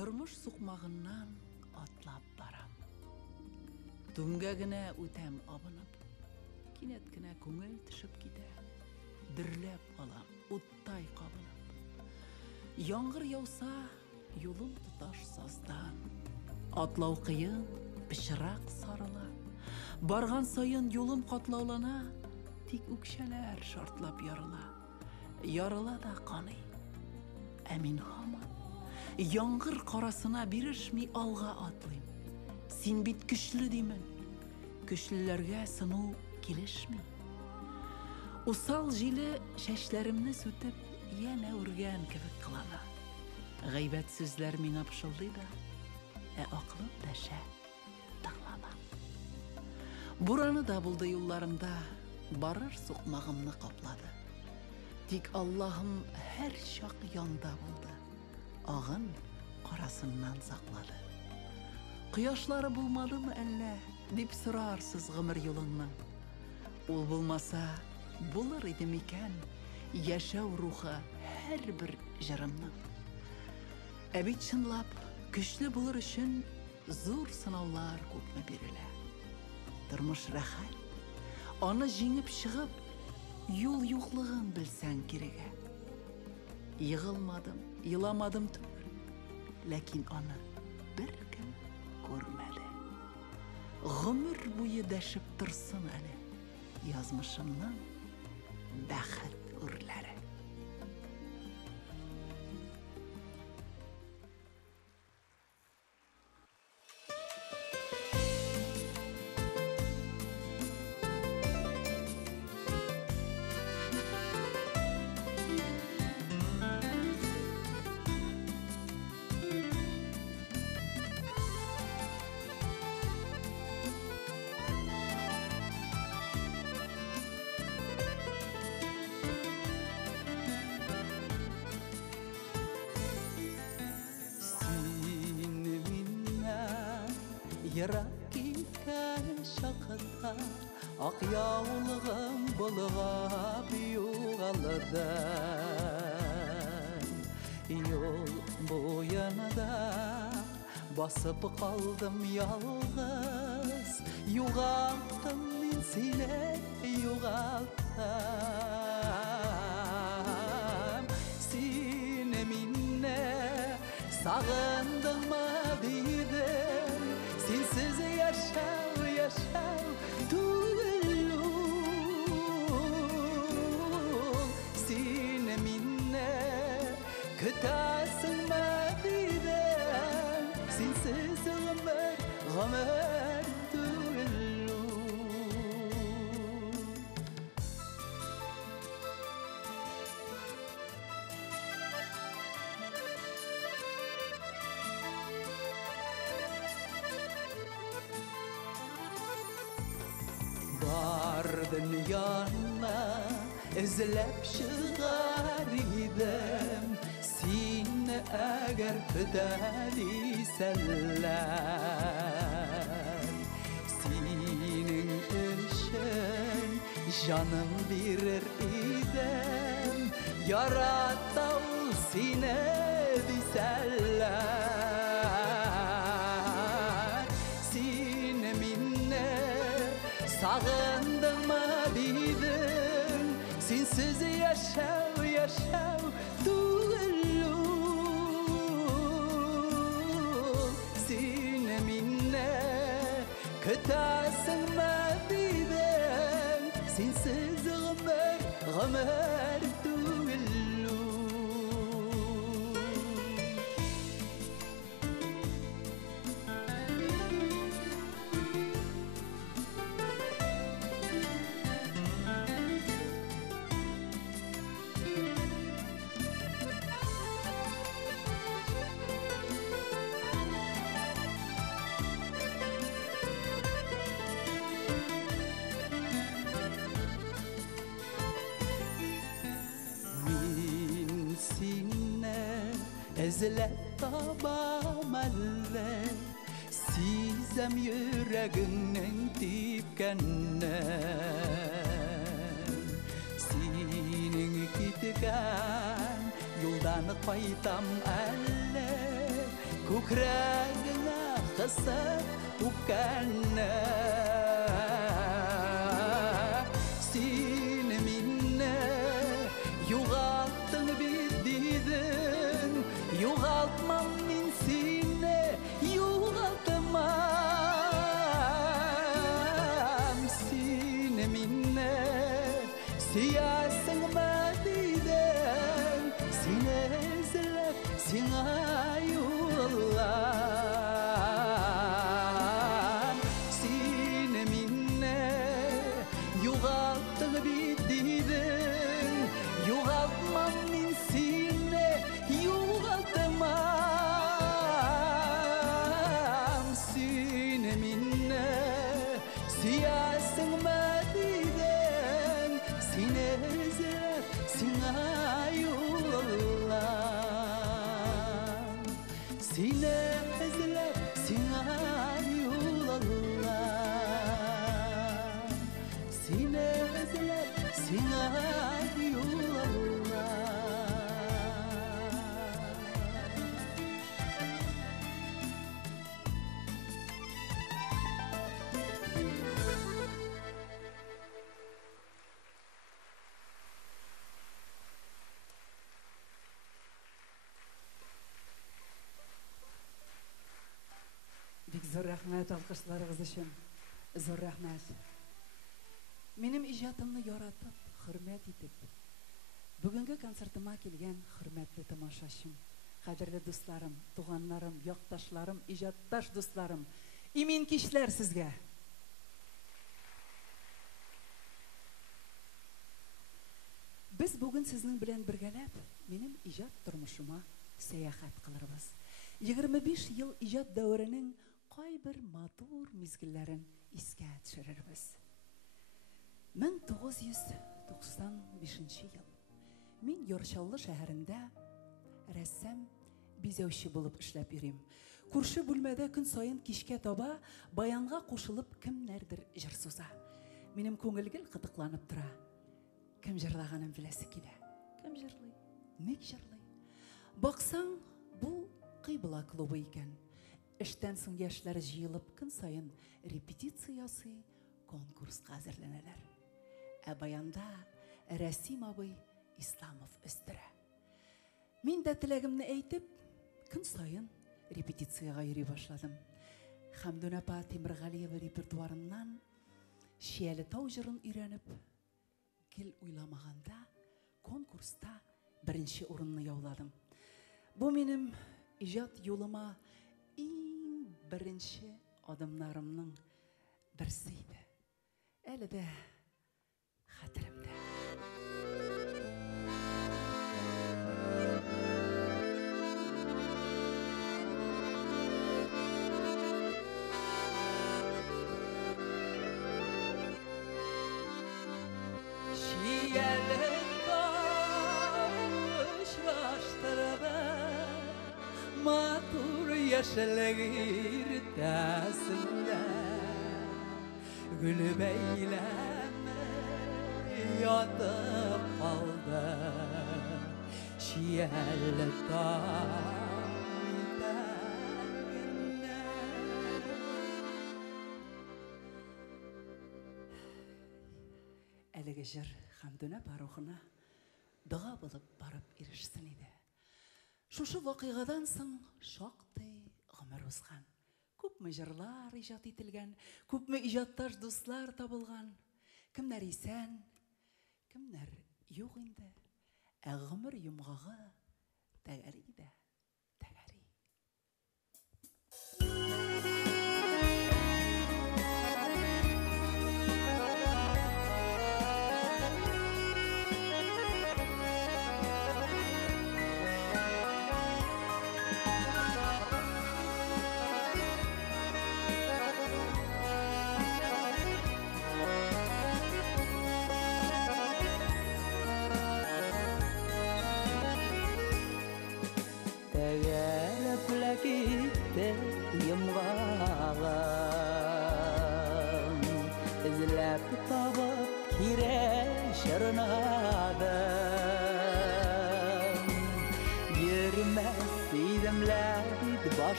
Turmuş suqmağından atlap baram. Dumgagına ötem abınıp, kinetkine көңіл tışıp gide. Dirlep alam, uttay qabınıp. Yağmur yausa, yolum tutaş sazdan. Atlau qıyın, pişirak sarıla. Bargan sayın yolum qatlaulana, tik ökşeler şartlap yarıla. Yarıla da qanı. Əmin hamam. Yağmur qarasına birişmi alğa atlayım. Sin bit güçlü demin. Güçlülərgə sını kilişmi. Usal jili şəşlərimni sütüp yenə urgan kibik qılana. Gıybət sözlər mingə pışıldıydı. Aqlım dəşə dağlana. Buranı da buldu yollarımda. Barır suqmağımni qapladı. Tik Allah'ım her şaq yanda buldu. Ağın qarasından sakladı. Quyoşları bulmadı mı elle? Dip sırarsız gımır yolundan. Ol bulmasa bulur idim iken yaşav ruhu her bir jırımdan. Əbit çınlap güçlü bulur üçün zor sınavlar köpme berile. Turmuş rahat, onu jingip шығып, yol yoxluğun bilsen kerege. Yığılmadım, yılamadım tümür, lakin onu bir kim görmedi. Gümür boyu dəşip tırsın əli, yazmışımdan bəxət ürləri. Yırak gitken şakıda Ak yağlığım bılığa yuğalıdan Yol boyanada basıp kaldım yalğız Yuğalttım ben seni yuğalttım Seni minne sağındım mı dedim Sensiz yaşav tuğulur Seni minne kütasın mı dedim Sensiz gımır tuğulur Bardın yanına izlep çıgar idim Seni eğer fidaliyseler Senin için canım verir idim Yarattım seni deseler Seni minne sağındım mı dedim Sensiz yaşav tuğulur Seni minne kütasın mı dedim Sensiz gımır tuğulur Ezlep tabam elle Sizem yüreğinin dipkenden Senin gitken yoldan qaytam elle Kukragına kısıp ukanna Seni minne yuğalttın bididin Yuğaltmam min seni yuğaltmam Seni minne siyasın madiden Seni ezilip sina yollam Seni minne yuğalttın bididin Yuğaltmam min seni yuğaltmam Seni minne siyasın madiden Seni ezilip sina yollam Seni ezilip sina yollam Seni ezilip sina yollam Бик зур рәхмәт алкышларыгыз өчен. Зур рәхмәт. Минем иҗатымны яратып, хөрмәт итеп, бүгенге концертыма килгән хөрмәтле тамашачым, кадерле дусларым, туганнарым, якташларым, иҗатташ дусларым, имин кичләр сезгә. Без бүген сезнең белән бергәләп, минем иҗат тормышыма сәяхәт кылырбыз. 25 ел иҗат дәверенең кайбер матур мизгелләрен искә төшерербез. 1995 ел. Мин Йорчаллы шәһәрендә рәссам, бизәүче булып эшләп йөрим. Күрше бүлмәдә көн сайын кичкә таба баянга кушылып кемнәрдер җыр суза. Минем күңелгел кытыкланып тора. Кем җырлаганын беләсе килә. Кем җырлый? Ник җырлый? Баксаң, бу Кыйбла клубы икән. Эштән соң яшьләр җыелып көн сайын репетиция ясый, конкурска әзерләнәләр. Ә баянда Рәсим абый Исламов өстерә. Мин дә теләгемне әйтеп, көн сайын репетицияга йөри башладым. Хәмдүн апа Тимергалиева репертуарыннан Шияле тау җырын өйрәнеп, гел уйламаганда конкурста беренче урынны яуладым. Бу минем иҗат юлыма иң беренче адымнарымның берсе иде. Әле дә хәтеремдә. Şiyalı taşlaştırdı matur yaşlıgır tasında Gülü beyleme yatıp kaldı Şiyalı taşlarında Әлеге җыр Хәмдүн апа рухына дога булып барып ирешсен иде. Шушы вакыйгадан соң шактый гомер узган. Күпме җырлар иҗат ителгән, күпме иҗатташ дуслар табылган. Кемнәр исән, кемнәр юк инде. Ә гомер йомгагы тәгәри дә, тәгәри.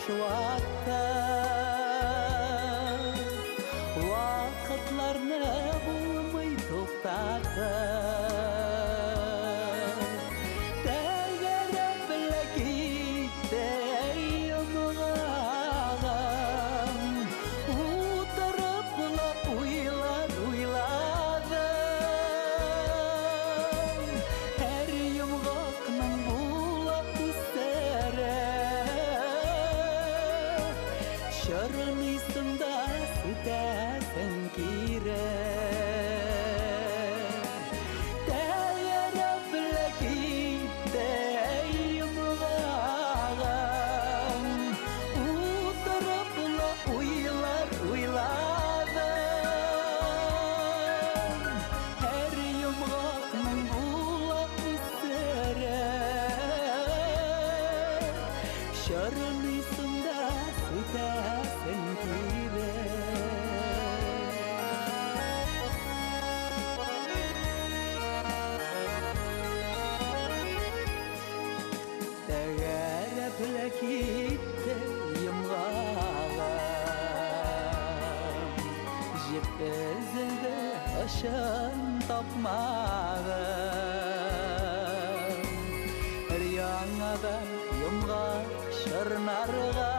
şuatta Vakıtlarını bulmay toxtadı Degere bilekite yumğağım Utarıp bula uylar uyladım Her yumğağının bula üstere Şarnısında sütesen kire Değere bilekite yumğağım Utarıp bula uylar uyladım Her yumğağının bula üstere Şarnısında sütesen kire Değere bilekite yumğağım Jip ezildi aşan tapmağım Her yanadan yumğak şırnarga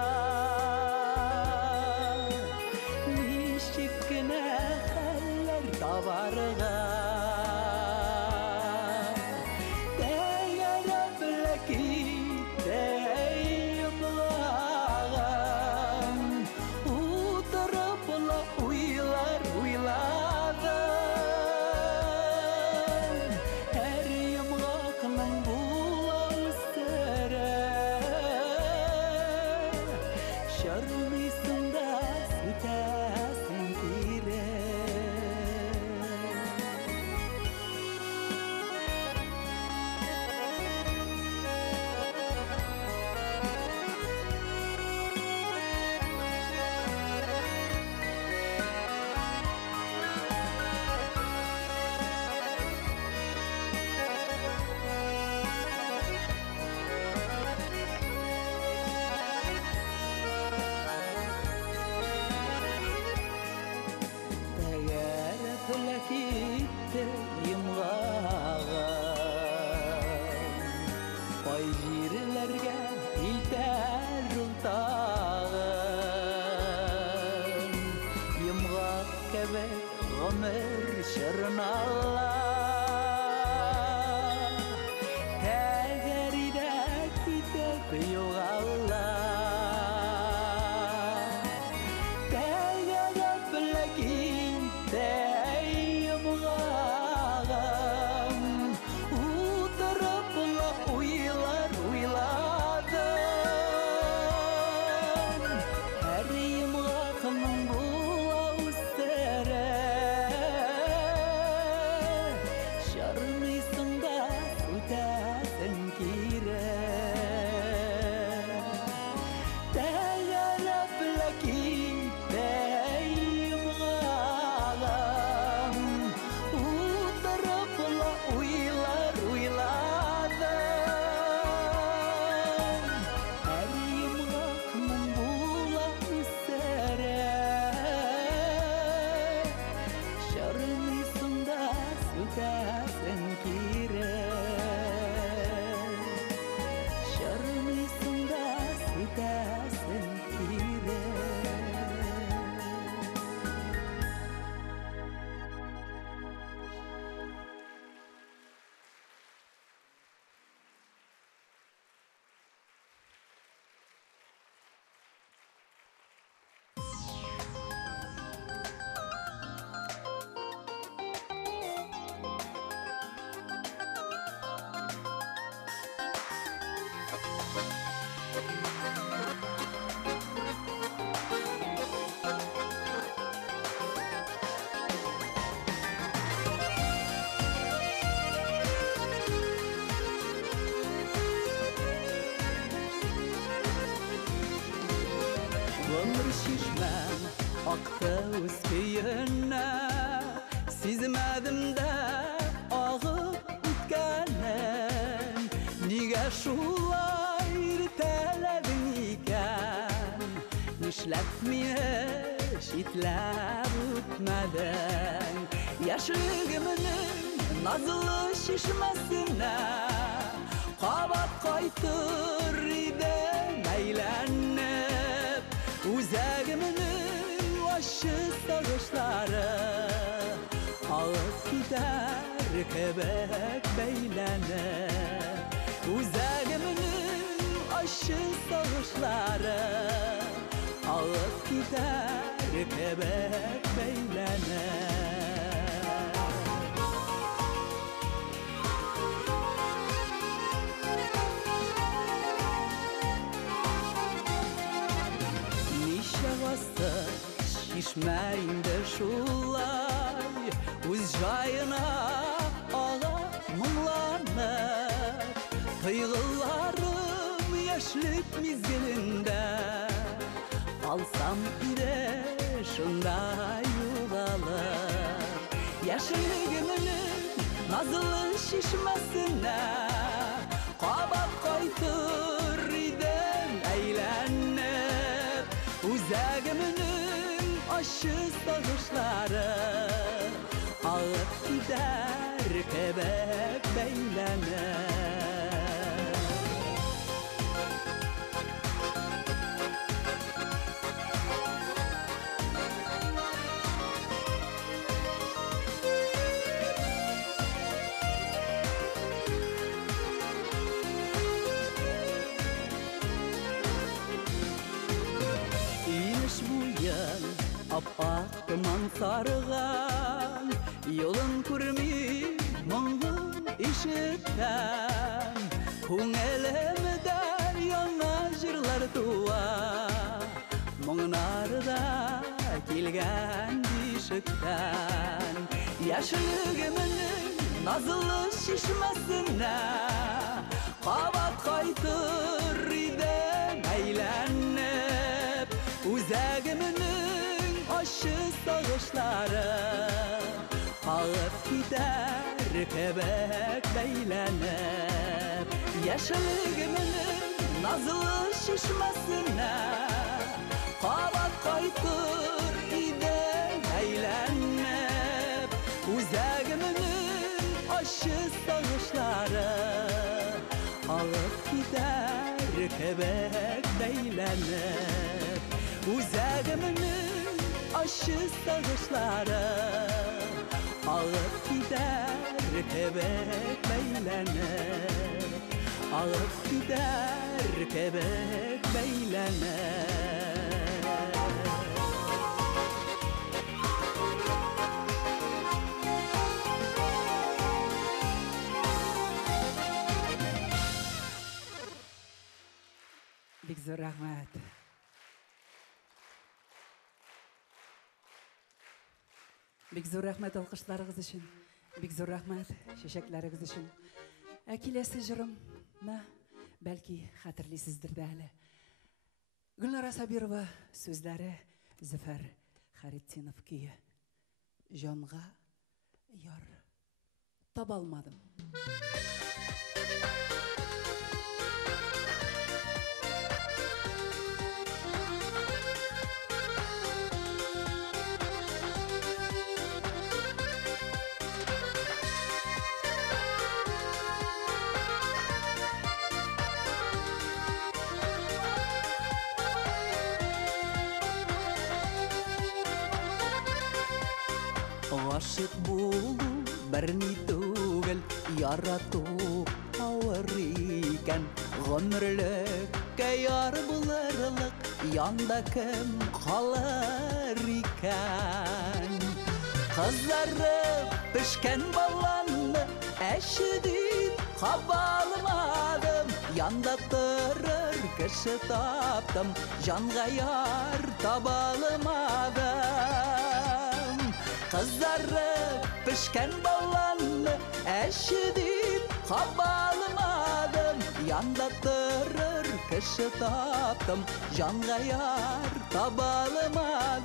Nişikine haller tabarga Değere bilekite yumğağım Utarıp bula uylar uyladım Her yumğağının bula üstere Şarnısında sütesen kire Değere bilekite yumğağım Oy jirlerge ilter ultağım Yumğak kebek gomir şırnallar Tegeride kitep yoğallar Değere bilekite yumğağım Utarıp bula uylar uyladım Her yumğağının bula üstere Şarnısında sütesen kire Değere bilekite yumğağım Utarıp bula uylar uyladım Her yumğağının bula üstere Şarnısında sütesen kire Şarnısında sütesen kire Ömür şişmem aktı üsküyüne Sizmedim de ağıp ütkenem Niga şulay irteledin iken işletmiş itler ütmeden yaşlığımın nazlı şişmesine kabat kaytır iden eğlenip uzağımın aşı sağışları ağıp gider kebek beylenip uzağımın aşı sağışları ağıp gider kebek beylenip şişmeyinde şulay Uz jayına ağa mınlanır Kıygılarım yaşlık mizgilinde Alsam bire şunday yuvalır Yaşlığımın nazlı şişmesine Kabat kaytır idem eğlenip Uzağımın aşı sağışları ağıp gider kebek beylenir Appak duman sarıgan Yolun kurmi mıngın işitten Kungelemde yana jırlar tuğa Mıngınarda kilgen dişikten Yaşlığımın nazlı şişmesine Kabat kaytır iden eğlenip Uzağımın aşı sağışları ağıp gider kebek beylenip Yaşlığımın nazlı şişmesine kabat kaytır iden eğlenip Uzağımın aşı sağışları ağıp gider kebek beylenip Uzağımın aşı sağışları ağıp gider kebek beylenip Ağıp gider kebek beylenip Bek zo'r rahmat. Bek zo'r rahmat alqışlarınız için. Bek zo'r rahmat şeşekleriniz için. Kelesi jırım belki hatırlısızdır da әлі. Gülnara Sabirova sözleri Züfer Haritdinov kүйі. Жанға yar таба алмадым. Aşık bulu berni tugel yaratı ağır iken Ömürlükke yar bularlık yanda kim kalır iken Kızları pişken balanlı eşidip kabalmadım Yanda durur kişi taptım canga yar tabalmadım Kızları pişken balanlı eşidip kabalmadım Yanda durur kişi taptım canga yar tabalmadım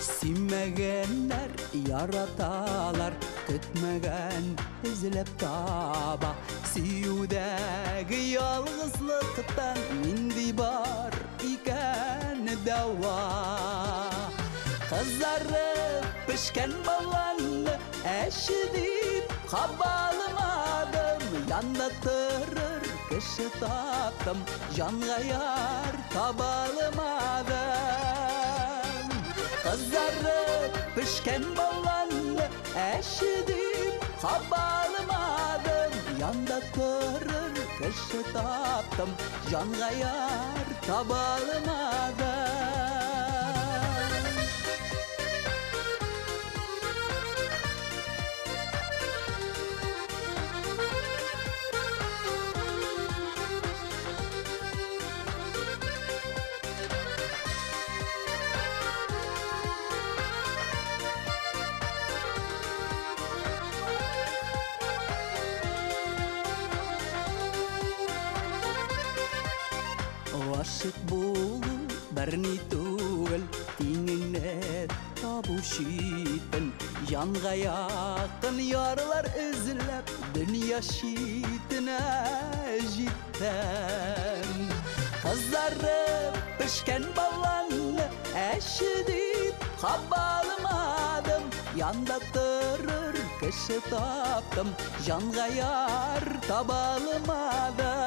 Sinmegenler yaratalar Kütmegen izlep taba Siyudagi yalgızlıktan Mindi bar iken dava Kızarıp pişken balanı Eşidip kabalmadım Yanda tırır kışı taptım Canga yar tabalmadım Kızarıp pişken balanı Eşidip kabalmadım Yanda tırır kışı taptım Canga yar tabalmadım Aşık bulu berni tuğel Tinine tabu şiiten Yanga yakın yarlar izlep Dünya şiitine jitten Kızarıp pişken balanı Eşidip kabalmadım Yanda tırır kışı taptım Yanga yar tabalmadım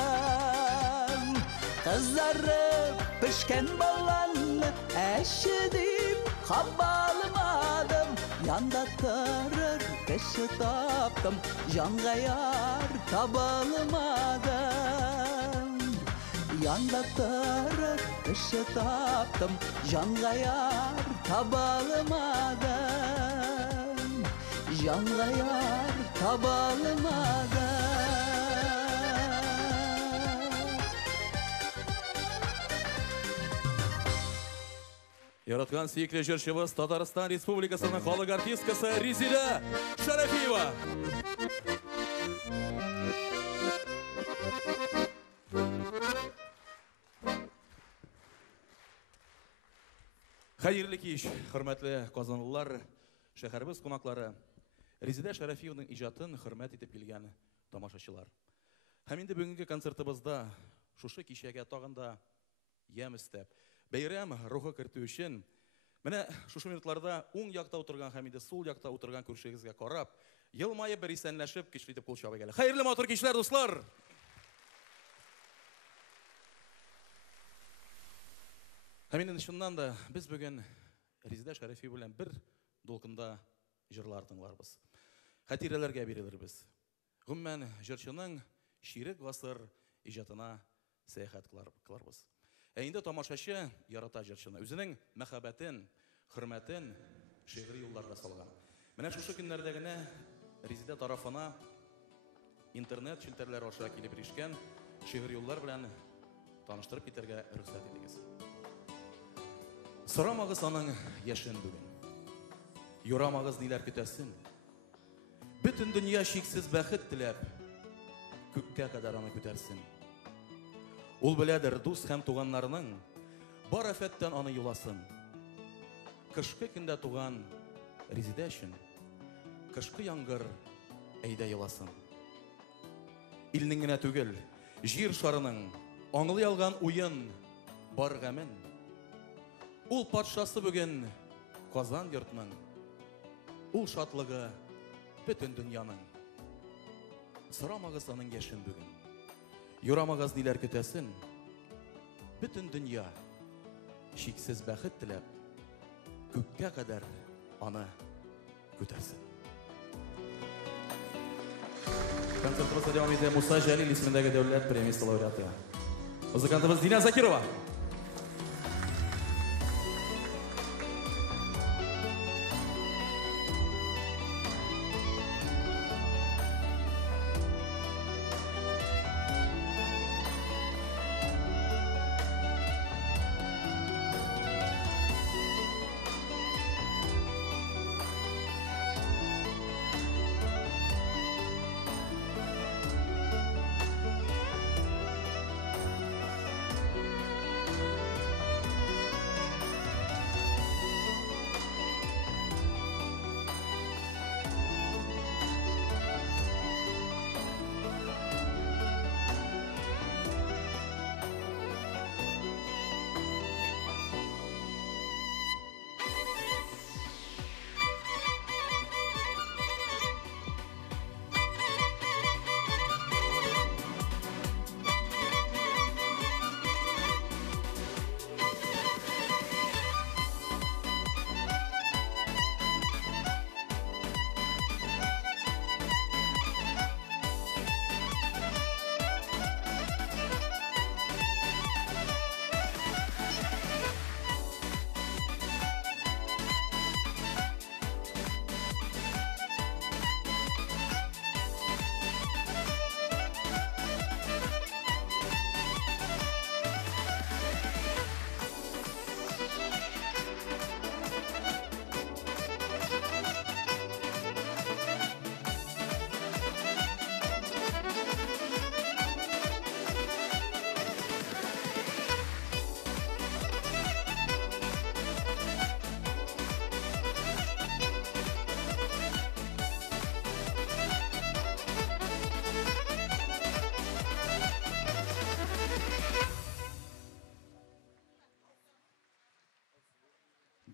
Kızarıp pişken balanı Eşidip kabalmadım Yanda tırır kışı taptım Yanga yar tabalmadım Yanda tırır kışı taptım Yanga yar tabalmadım Yanga yar tabalmadım Yaratgan siyikli jырчыбыз Татарстан Республикасының халық артисткасы Резида Шарафиева. Хайырлы кеш, хөрмәтле казанлылар, шәһәрбез кунаклары. Резида Шарафиеваның иҗатын хөрмәт итеп килгән тамашачылар. Һәм инде бүгенге концертыбызда шушы кичәгә тагында ям истәп бәйрәм рухы кертү өчен менә шушы минутларда уң якта утырган һәм инде сул якта утырган күршегезгә карап, елмаеп бер исәнләшеп кичле итеп кул чабып килә. Хәерле матур кичләр, дуслар. Һәм инде чыннан да без бүген Резида Шарафиева белән бер дулкында җырлар тыңларбыз. Хатирәләргә бирелербез. Гомумән җырчының ширек гасыр иҗатына сәяхәт кыларбыз. Инде тамашачы ярата җырчыны, үзенең мәхәббәтен, хөрмәтен шигъри юлларга салган. Менә шушы көннәрдә генә Резида тарафына интернет челтәрләре аша килеп ирешкән шигъри юллар белән таныштырып китәргә рөхсәт итегез. Сорамагыз аның яшен бүген. Юрамагыз ниләр көтәсен. Бөтен дөнья шиксез бәхет теләп, күккә кадәр аны күтәрсен. Ул беләдер дус һәм туганнарының бар афәттән аны юласын. Кышкы көндә туган Резида өчен кышкы яңгыр әйдә еласын. Илнең генә түгел, җир шарының аңлый алган уен бар гамын. Ул патшасы бүген Казан йортның, ул шатлыгы бөтен дөньяның. Сорамагыз аның яшен бүген. Юрамагыз ниләр көтәсен. Бөтен дөнья шиксез бәхет теләп, күккә кадәр аны күтәрсен. Концертыбызда дәвам итә Муса Җәлил исемендәге дәүләт премиясе лауреаты. Музыкантыбыз Дина Закирова.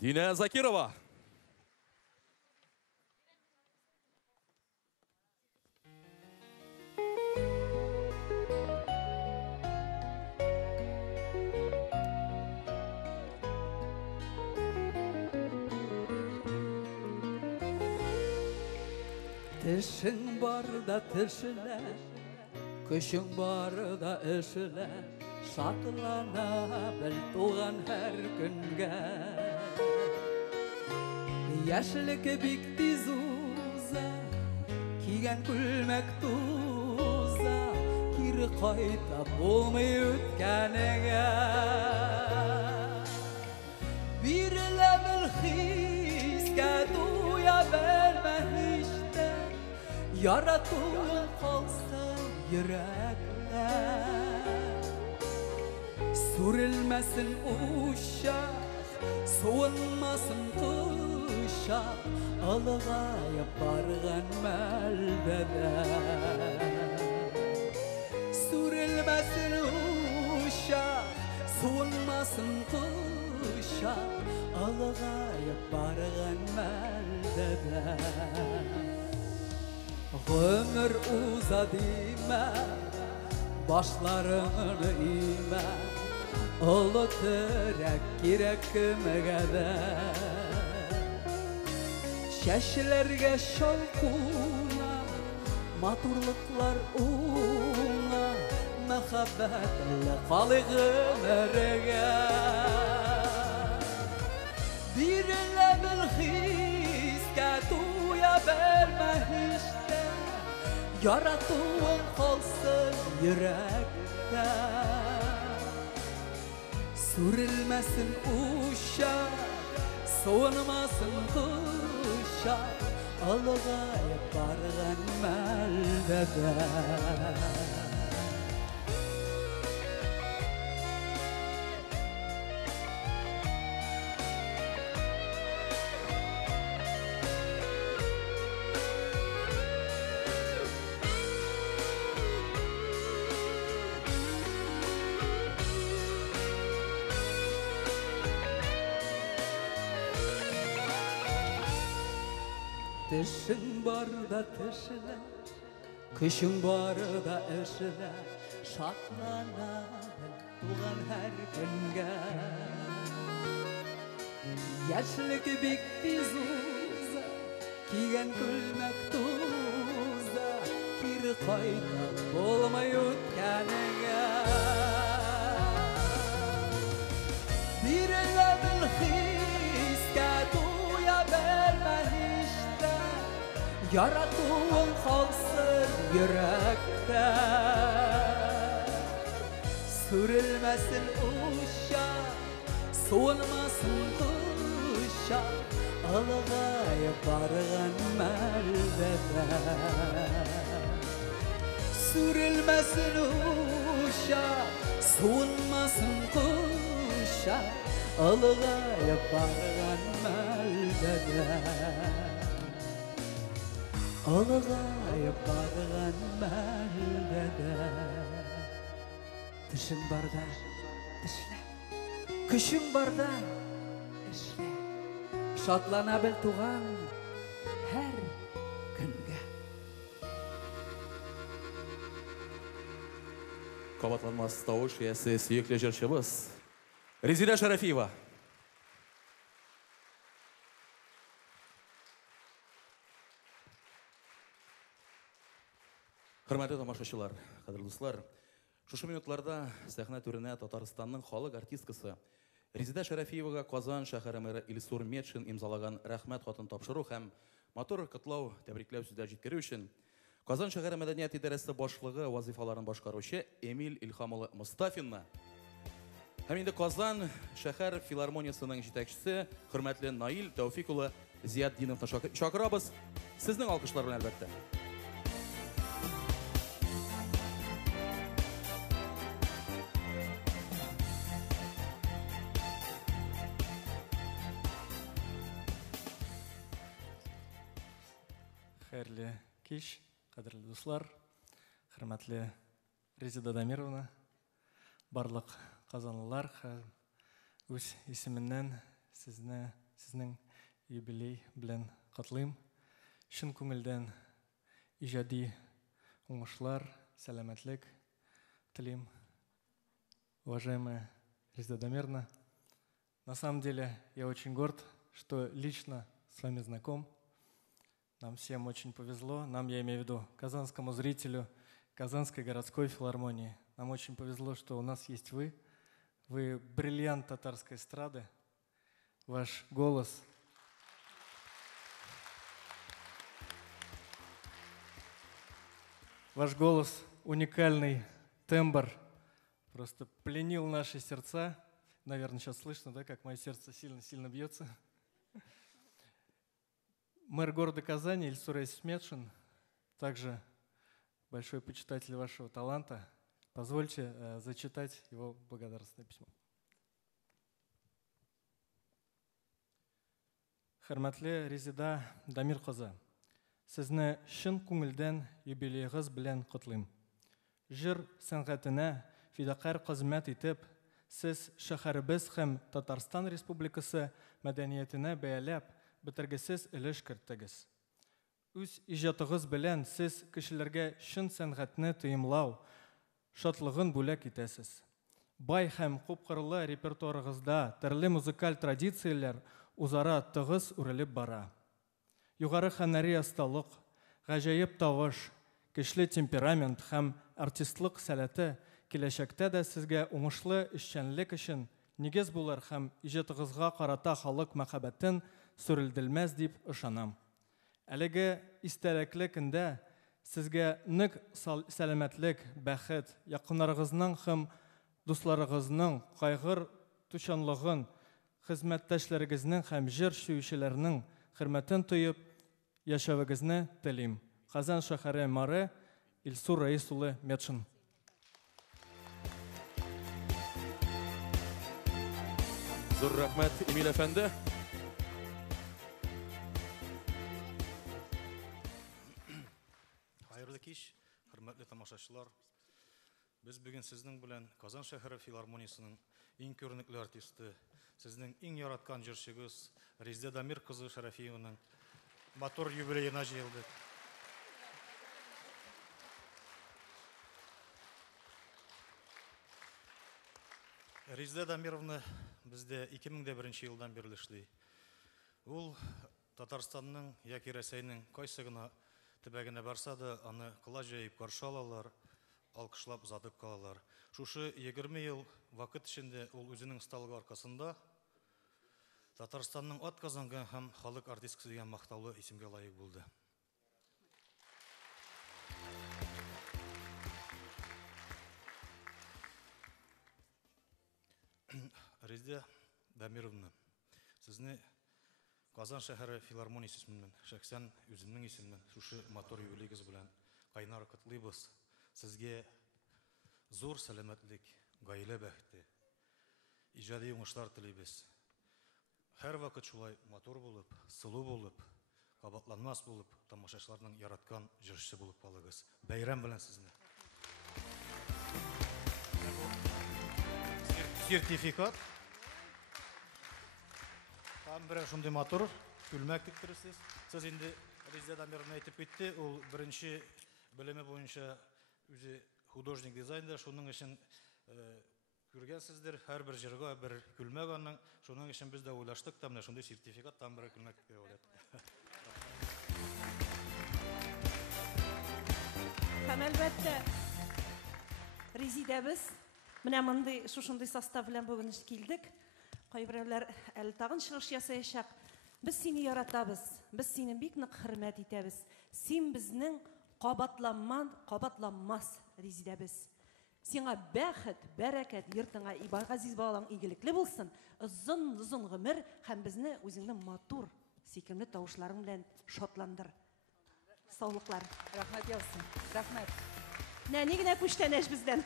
Дина Закирова. Тішің барда тішіле, күшің барда ішіле, шатлана біл туған әр күнге. Яшілік бик тиз уза, киген күлмек туза, кири қайта болмай өткеніңе. Birle bir hiske duya verme işte, yaratığın kalsa yürekte. Sürülmesin uşak, soğunmasın kışak, alığa bargan melbede. Sürülmesin uşak, soğunmasın kışak, alığa bargan melbede. Ömür uzadime, başlarını ime, olu tırek kirekmegede. Şeşlerge şalkuna, maturluklar una, mehabbetle kalıgım erege. Birle bir hiske duya verme işte, yaratığın kalsın yürekte. Sürülmesin uşak, soğunmasın kışak, alığa bargan melbede. Tişin barda tişile, kışın barda eşile, şatlana tuğan her günge. Yaşlık bik tizuza, kigen külmek tuza, kiri kayda olmay ötkenege. Birle bil hiske duya verme işte, yaratığın kalsın yürekte. Sürülmesin uşak, soğunmasın kışak, alığa bargan melbede. Sürülmesin uşak, soğunmasın kışak, alığa bargan melbede. Alığa bargan melbede. Tişin barda işle, kışın barda işle, şatlana bil tuğan her günge. Қабатланмас тауыш иесі сүйікті жыршыбыз Резида Шарафиева. Хөрмәтле тамашачылар, кадерле дуслар, шушы минутларда сәхнә түренә Татарстанның халык артисткасы Резида Шарафиевага Казан шәһәре мэры Илсур Метшин имзалаган рәхмәт хатын тапшыру һәм матур котлау, тәбрикләү сүзләр җиткерү өчен Казан шәһәре мәдәният идарәсе башлыгы вазифаларын башкаручы Эмиль Илхам улы Мустафинны һәм инде Казан шәһәр филармониясының җитәкчесе хөрмәтле Наил Тәүфик улы Зиятдиновны чакырабыз. Сезнең алкышлар белән әлбәттә. Хәерле кич, кадерле дуслар, хөрмәтле Резида Дамировна, барлык казанлылар, үз исеменнән сезнең юбилей белән котлыйм. Чын күңелдән иҗади уңышлар, сәламәтлек телим. Уважаемая Резеда Дамировна, на самом деле я очень горд, что лично с вами знаком. Нам всем очень повезло, нам, я имею в виду, казанскому зрителю, Казанской городской филармонии. Нам очень повезло, что у нас есть вы. Вы бриллиант татарской эстрады. Ваш голос уникальный тембр просто пленил наши сердца. Наверное, сейчас слышно, да, как мое сердце сильно-сильно бьется. Мэр города Казани Ильсур Исметшин, также большой почитатель вашего таланта. Позвольте зачитать его благодарственное письмо. Хөрмәтле Резеда Дамир кызы, сезне шын күңелдән юбилейгыз белән котлыйм. Җыр сәнгатенә фидакар хезмәт итеп, сез шәһәребез һәм Татарстан Республикасы мәдәниятенә бәяләп, бетергесез өлеш керттегез. Үз иҗатыгыз белән сез кешеләргә шын сәнгатьне тыймлау, шатлыгын бүләк итәсез. Бай һәм күпкырлы репертуарыгызда төрле музыкаль традицияләр үзара тыгыз үрелеп бара. Югары һөнәри осталык, гаҗәеп тавыш, көчле темперамент һәм артистлык сәләте киләчәктә дә сезгә уңышлы эшчәнлек өчен нигез булыр һәм иҗатыгызга карата халык мәхәббәтен сүрелдермәс дип ышанам. Әлеге истәлекле көндә сезгә нык сәламәтлек, бәхет, якыннарыгызның һәм дусларыгызның кайгыр тучанлыгын, хезмәттәшләрегезнең һәм җыр сөючеләрнең хөрмәтен тоеп яшәвегезне телим. Казан шәһәре мэры Ильсур Рәис улы Метшин. Зур рәхмәт, Эмиль әфәнде. Хайырлы кич, хөрмәтле тамашачылар. Без бүген сезнең белән Казан шәһәре филармониясының иң күренекле артисты, сезнең иң яраткан җырчыгыз Резеда Дамир кызы Шәрәфиеваның матур юбилеена җыелдык. Резеда Дамировна бездә 2001 елдан бирле эшли. Ул Татарстанның яки Рәсәйнең кайсы гына төбәгенә барса да, аны кыла җыеп каршы алалар, алкышлап озатып калалар. Шушы 20 ел вакыт эчендә ул үзенең сталыгы аркасында Татарстанның атказанган һәм халык артисткасы дигән мактаулы исемгә лаек булды. Резеда Дамировна, сезне Казан шәһәре филармониясе исеменнән, шәхсән үземнең исемнән шушы матур юбилейгыз белән кайнар котлыйбыз. Сезгә зур сәламәтлек, гаилә бәхете, иҗади уңышлар телибез. Һәр вакыт шулай матур булып, сылу булып, кабатланмас булып, тамашачыларның яраткан җырчысы булып калыгыз. Бәйрәм белән сезне. Сертификат. Там бер шундый матур күлмәк тиктерсез. Сез инде Резеда Дамировна әйтеп китте, ул беренче белеме буенча үзе художник дизайнер, шуның өчен күргәнсездер, һәрбер җырга бер күлмәк аның, шуның өчен без дә уйлаштык, та менә шундый сертификат, там бер күлмәк дигән. Һәм әлбәттә Резедабыз менә мондый шушындый состав белән бүген килдек. Кайберләр әле тагын чыгыш ясаячак. Без сине яратабыз. Без сине бик нык хөрмәт итәбез. Син безнең кабатланмас Резедабыз. Сиңа бәхет, бәрәкәт, йортыңа газиз балаң игелекле булсын. Озын гомер һәм безне үзеңнең матур, сөйкемле тавышларың белән шатландыр. Саулыклар. Рәхмәт яусын. Рәхмәт. Нәни генә күчтәнәш бездән.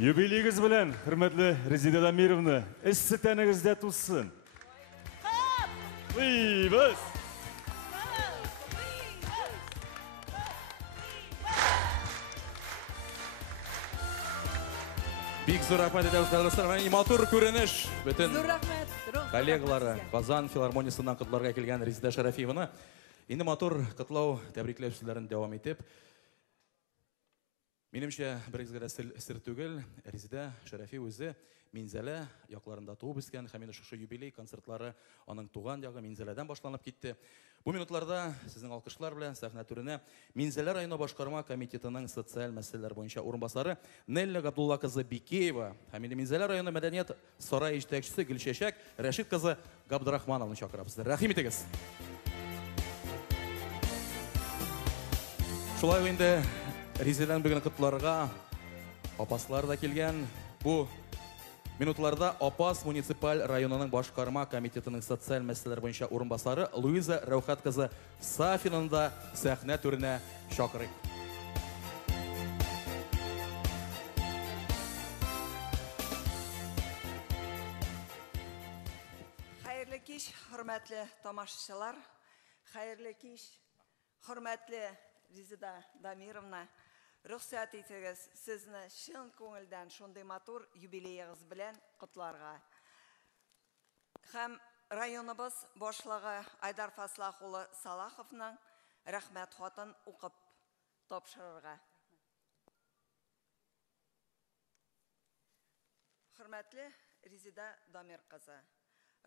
Юбилейгіз белән, хөрмәтле Резеда Дамировна, эссе тәнегездә туссын. Лыйбыз! Бик зур рәхмәт итәбез, кадерле достар. Матур күренеш. Бөтен Зур рәхмәт. коллегалары Казан филармониясынан котларга килгән Резида Шарафиеваны инде матур котлау тәбрикләү сүзләрен дәвам итеп, минемчә берегезгә сер түгел, Резида Шарафиева үзе Минзәлә якларында туып үскән һәм инде шушы юбилей концертлары аның туган ягы Минзәләдән башланып китте. Бу минутларда сезнең алкышлар белән сәхнә түренә Минзәлә районы башкарма комитетының социаль мәсьәләләр буенча урынбасары Нелля Габдулла кызы Бикеева һәм инде Минзәлә районы мәдәният сарае җитәкчесе Гөлчәчәк Рәшит кызы Габдрахмановны чакырабыз. Рәхим итегез. Шулай инде Резиданың бүген котларга апаслар да килгән. Бу минутларда Апас муниципаль районының башкарма комитетының социаль мәсьәләләр буенча урынбасары Луиза Рәүхәт кызы Сафинаны да сәхнә түренә чакырыйк. Хәерле кич, хөрмәтле тамашачылар. Хәерле кич, хөрмәтле Резида Дамировна. Рөхсәт итегез, сезне чын күңелдән шундый матур юбилеегыз белән котларга. Һәм районыбыз башлыгы Айдар Фаслах улы Салаховның рәхмәт хатын укып тапшырырга. Хөрмәтле Резида Дамир кызы,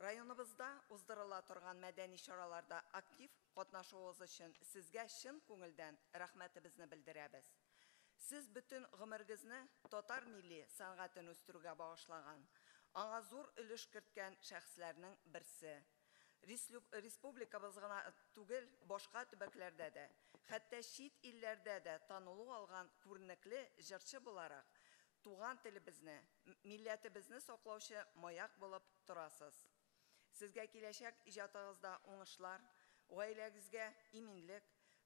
районыбызда уздырыла торган мәдәни чараларда актив катнашуыгыз өчен сезгә чын күңелдән рәхмәтебезне белдерәбез. Сез бүтін гомергезне татар милли сәнгатен үстерүгә багышлаган, аңа зур өлеш керткән шәхесләрнең берсе. Республикабыз гына түгел, башка төбәкләрдә дә, хәтта чит илләрдә дә танылу алган күренекле җырчы буларак, туган телебезне, милләтебезне саклаучы маяк булып торасыз. Сезгә киләчәк иҗатыгызда уңышлар, гаиләгезгә иминлек,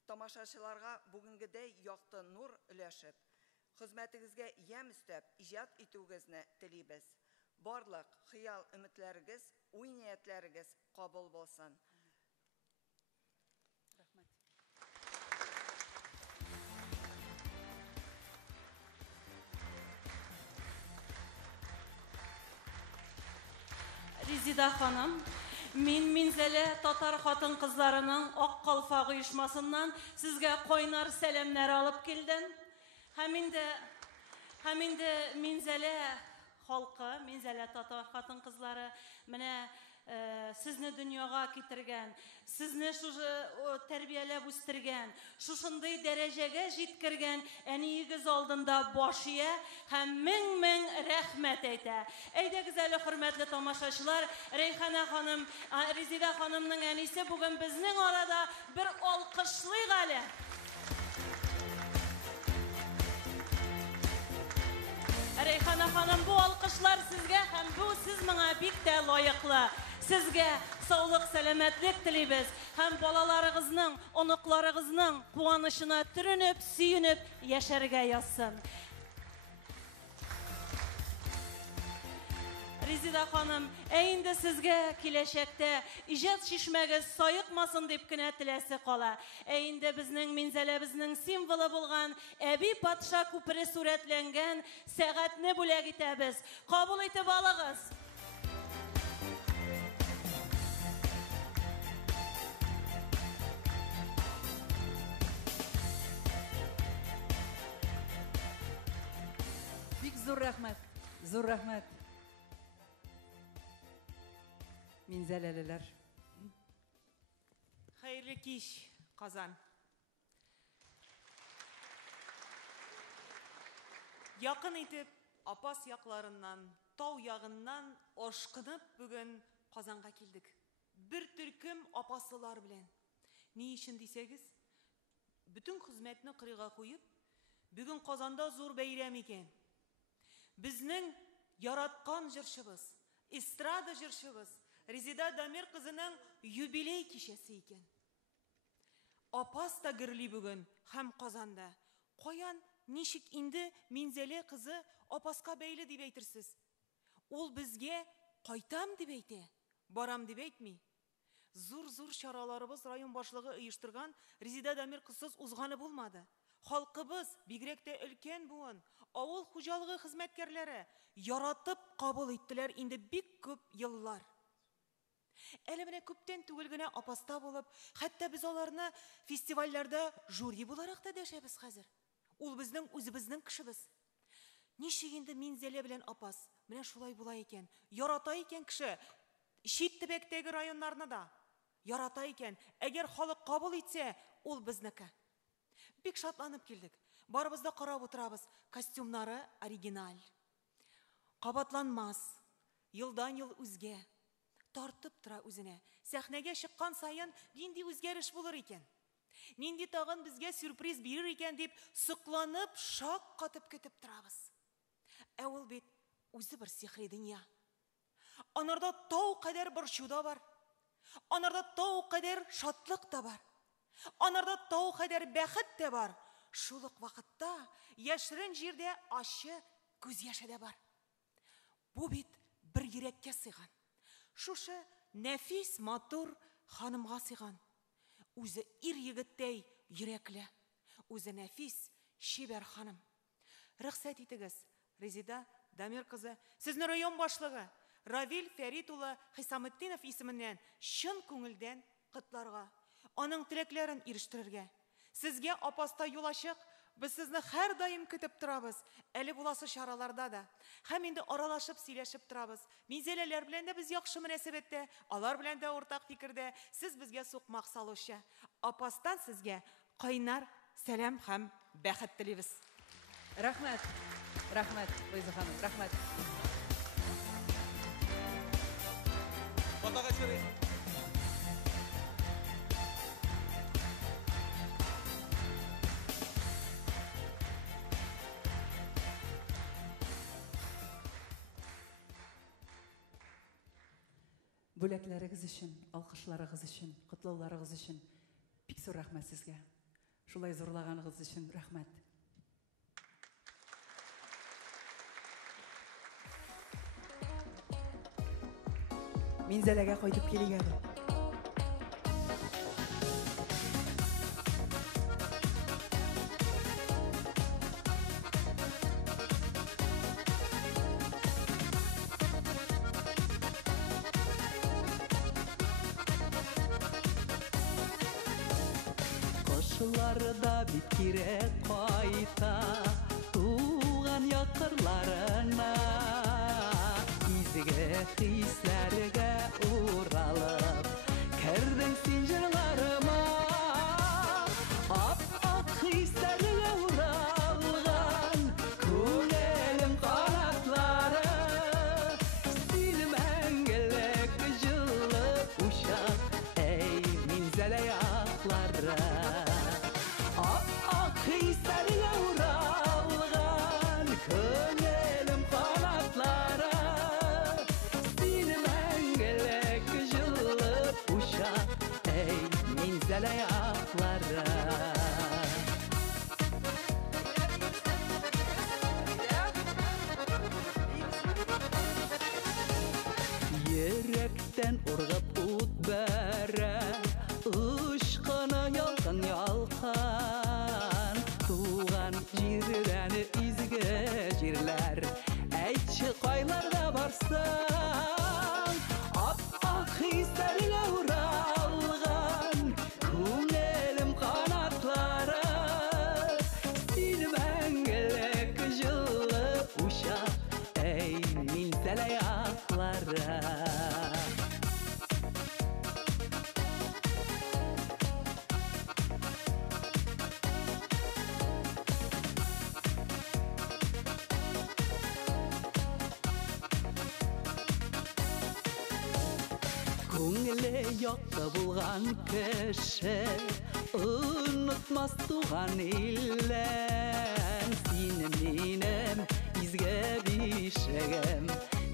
тамашачыларга бүгенгедәй якты нур өләшеп, хезмәтегезгә ям өстәп иҗат итүегезне телибез. Барлык хыял өметләрегез, уй ниятләрегез кабул булсын. Резида ханым, мин Минзәлә татар хатын кызларының ак калфак оешмасыннан сезгә кайнар сәламнәр алып килдем. Һәм инде Минзәлә халкы, Минзәлә татар хатын кызлары менә сезне дөньяга китергән, сезне шушы тәрбияләп үстергән, шушындый дәрәҗәгә җиткергән әниегез алдында баш ия һәм мең рәхмәт әйтә. Әйдәгез әле, хөрмәтле тамашачылар, Рәйхана ханым, Резида ханымның әнисе бүген безнең арада бер алкышлыйк әле. Рәйхана ханым, бу алкышлар сезгә һәм бу сез моңа бик тә лаеклы. Сезгә саулык, сәламәтлек телибез һәм балаларыгызның, оныкларыгызның куанычына төренеп, сөенеп яшәргә язсын. Резида ханым, инде сезгә киләчәктә иҗат шишмәгез саекмасын дип кенә теләсе кала. Инде безнең Минзәләбезнең символы булган Әби патша күпере сурәтләнгән сәгатьне бүләк итәбез. Кабул итеп алыгыз. Бик зур рәхмәт, зур рәхмәт. Минзәләлеләр. Хәерле кич, Казан. Якын итеп, Апас якларыннан, тау ягыннан ашкынып бүген Казанга килдек. Бер төркем апасылар белән. Ни өчен дисәгез, бүтән хезмәтне кырыйга куеп, бүген Казанда зур бәйрәм икән. Безнең яраткан җырчыбыз, эстрада җырчыбыз Резида Дамир кызының юбилей кичәсе икән. Апас та гөрли бүген һәм Казанда. Каян, ничек инде Минзәлә кызы Апаска бәйле дип әйтерсез? Ул безгә кайтам дип әйтә, барам дип әйтми. Зур чараларыбыз район башлыгы оештырган Резида Дамир кызсыз узганы булмады. Халкыбыз, бигрәк тә өлкән буын, авыл хуҗалыгы хезмәткәрләре яратып кабул иттеләр инде бик күп еллар. Әле менә күптән түгел генә апаста булып, хәтта без аларны фестивальләрдә жюри буларак та дәшәбез хәзер. Ул безнең үзебезнең кешебез. Ничек инде Минзәлә белән апас, менә шулай була икән. Ярата икән кеше. Чит төбәктәге районнарны да ярата икән. Әгәр халык кабул итсә, ул безнеке. Бик шатланып килдек. Барыбыз да карап утырабыз. Костюмнары оригиналь. Кабатланмас. Елдан ел үзгә. Тартып тора үзенә. Сәхнәгә чыккан саен нинди үзгәреш булыр икән? Нинди тагын безгә сюрприз бирер икән дип сыкланып, шаккатып көтеп торабыз. Ә ул бит үзе бер сихри дөнья. Анарда тау кадәр борчу да бар. Анарда тау кадәр шатлык та бар. Анарда тау кадәр бәхет тә бар. Шул ук вакытта яшерен җирдә ачы күз яше дә бар. Бу бит бер йөрәккә сыйган. Шушы нәфис матур ханымга сыйган. Үзе ир егеттәй йөрәкле. Үзе нәфис шибәр ханым. Рөхсәт итегез, Резида Дамир кызы, сезне район башлыгы Равил Фәрит улы Хисаметдинов исеменнән чын күңелдән котларга, аның теләкләрен ирештерергә. Сезгә апаста юл ачык, без сезне һәр даим көтеп торабыз. Әле буласы чараларда да. Һәм инде аралашып, сөйләшеп торабыз. Минзәләләр белән дә без яхшы мөнәсәбәттә, алар белән дә уртак фикердә. Сез безгә сукмак салучы. Апастан сезгә кайнар сәлам һәм бәхет телибез. Рәхмәт. Рәхмәт, Луиза ханым, рәхмәт. Фотога чыгыш. Бүләкләрегез өчен, алкышларыгыз өчен, котлауларыгыз өчен бик зур рәхмәт сезгә. Шулай зурлаганыгыз өчен рәхмәт. Минзәләгә кайтып килик әле. Koşularda bir kire kayta tuğan yakırlarına izge hislerge uğralıp kerdin sincirlarıma ap-ak hislerge uğralgan künelim kanatları silmengelek jıllı uşak ey minzele yakları ap-ak hislerge uğralgan künelim kanatları silmengelek jıllı uşak ey minzele yakları Yürekten urgıp ut bere Işkına yalkan yalkan Tuğan jirden izge jirler Eyçi kaylarda barsan Ap-ak hislerine uğralgan Künelim kanatları Silmengelek jıllı uşak Ey minzele yakları Көңілі яқта болған кіші Ұнытмас туған илен Сені менім изге бишегім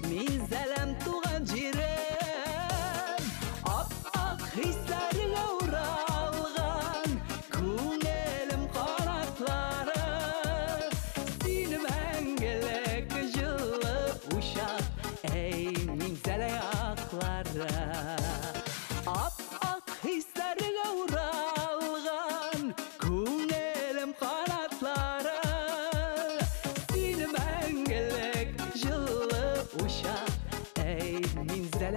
Минзәләм туған жерім Ап-ақ хисләргә уралған Күңелім канатлары Сені мәңгілік жылы ушақ Ей минзәлә яқлары Ап-ақ хисләргә уралған Күңелім канатлары Сені мәңгілік жылы ушақ Ей минзәлә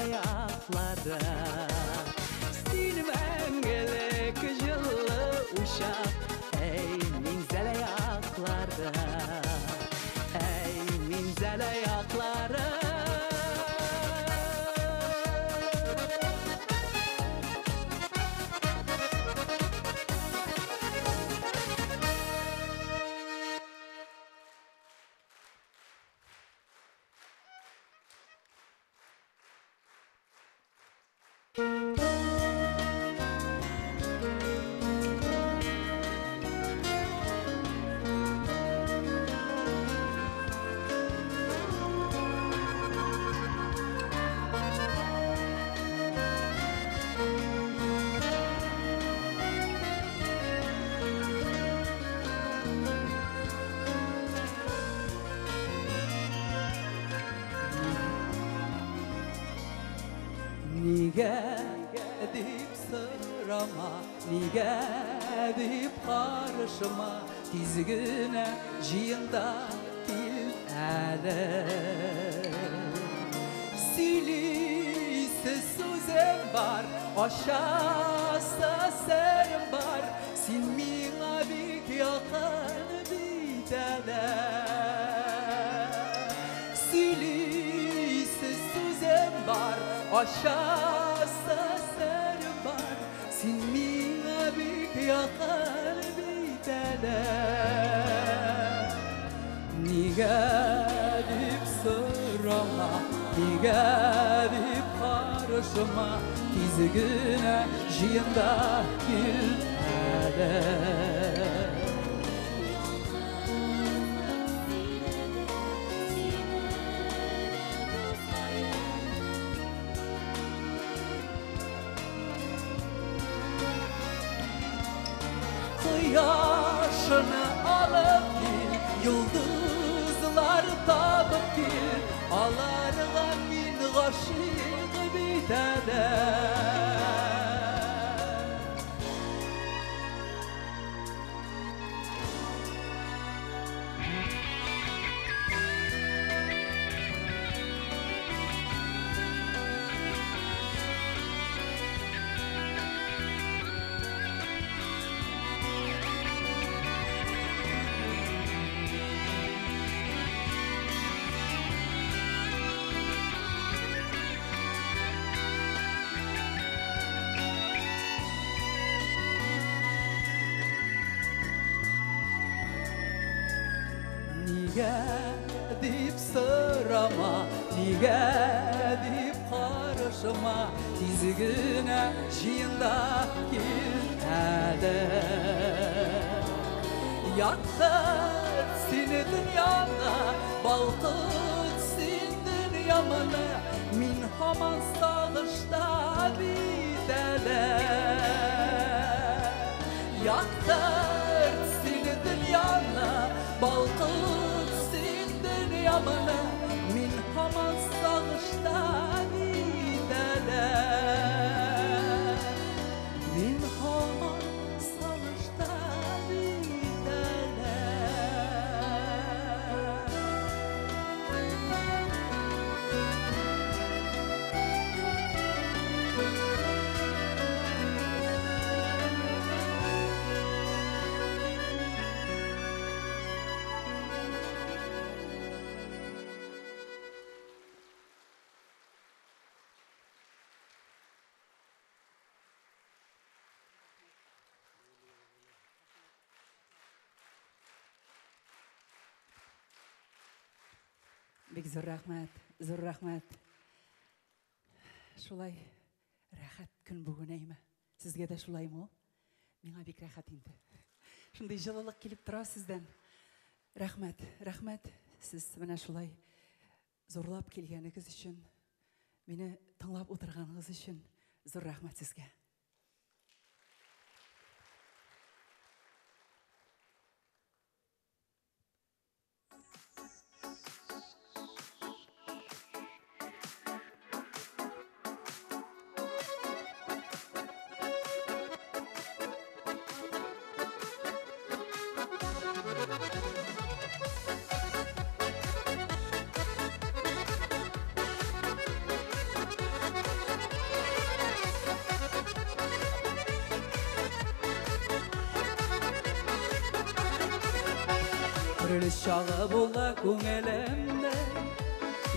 аяқ, әй мен зәл аяқлары, әй мен зәл аяқлары. Niga deyip sırama, niga deyip karışıma, tizgine jiyinda kil əli. Silisi sözüm var, aşağısı serim var, sin mina bik yakın bitələ. Silisi sözüm var, aşağısı serim var, sin mina bik yakın bitələ. Niga deyip sırama, niga deyip karışıma, tizgine jiyinda kil əli. Yaşını alıp gel, yıldızlar tapıp gel, alarga min gaşık bitələ. Niga deyip sırama, niga deyip karışıma, tizgine jiyinda kil əli. Yaktır seni dünyada, balkıt sin dünyamını, min haman sağışta bitələ. Yaktır seni dünyada, balkıt sin dünyamını, min haman sağışta bitələ. Min haman sağışta bitələ. Бик зур рәхмәт, зур рәхмәт. Шулай рәхәт көн бүген әйме. Сезгә дә шулаймы? Миңа бик рәхәт инде. Шундый җылылык килеп тора сездән. Рәхмәт, рәхмәт. Сез менә шулай зурлап килгәнегез өчен, мине тыңлап утырганыгыз өчен зур рәхмәт сезгә. Türlü şağı bula көңелемде,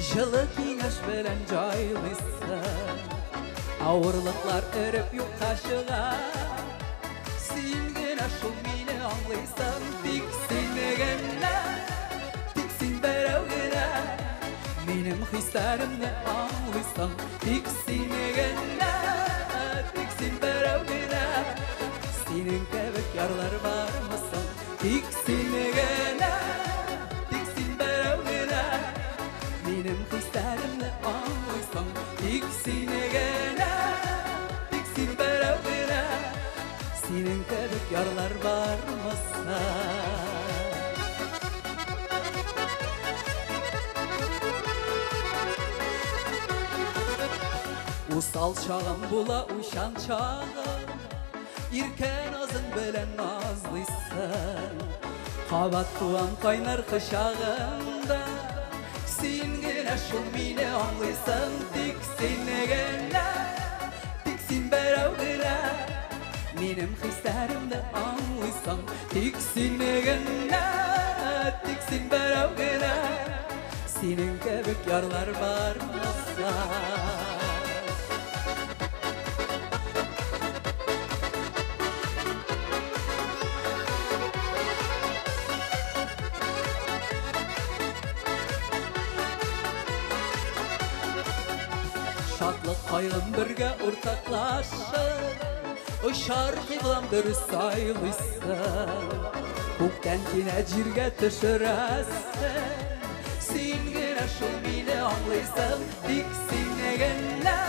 жылы кеңеш белән жайлыйсың. Ауырлыклар өреп юкка чыга, син генә шул мине аңлыйсың. Тик син генә, тик син берәү генә, минем хисләремне аңлыйсың. Тик син генә, тик син берәү генә, синең кебек ярлар бармы соң? Тик син генә, тик син берәү генә, минем хисләремне аңлыйсың. Тик син генә, тик син берәү генә, синең кебек ярлар бармы соң? Усал чагым була уйшан чагым, иркен азың белән назлыйсың. Кабат туам кайнар кычагымда, син генә шул мине аңлыйсың. Тик син генә, тик син берәү генә, минем хисләремне аңлыйсың. Тик син генә, тик син берәү генә, синең кебек ярлар бармы соң? Шатлык кайгым бергә уртаклашыр, Ошар кыйлам дөрес сайлыйсың. Күктән кинәт җиргә төшерәсең, син генә шул мине аңлыйсың. Тик син генә,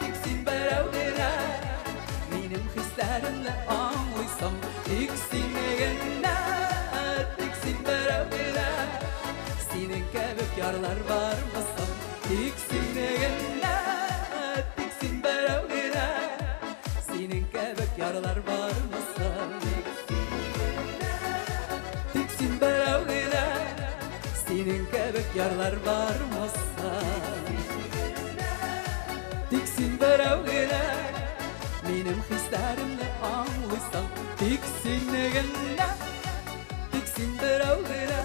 тик син берәү генә, минем хисләремне аңлыйсың. Тик син генә, тик син берәү генә, синең кебек ярлар бармы соң? Тик син генә, тик син берәү генә, синең кебек ярлар бармы соң? Тик син берәү генә, синең кебек ярлар бармы соң? Тик син берәү генә, минем хисләремне аңлыйсың. Тик син генә, тик син берәү генә.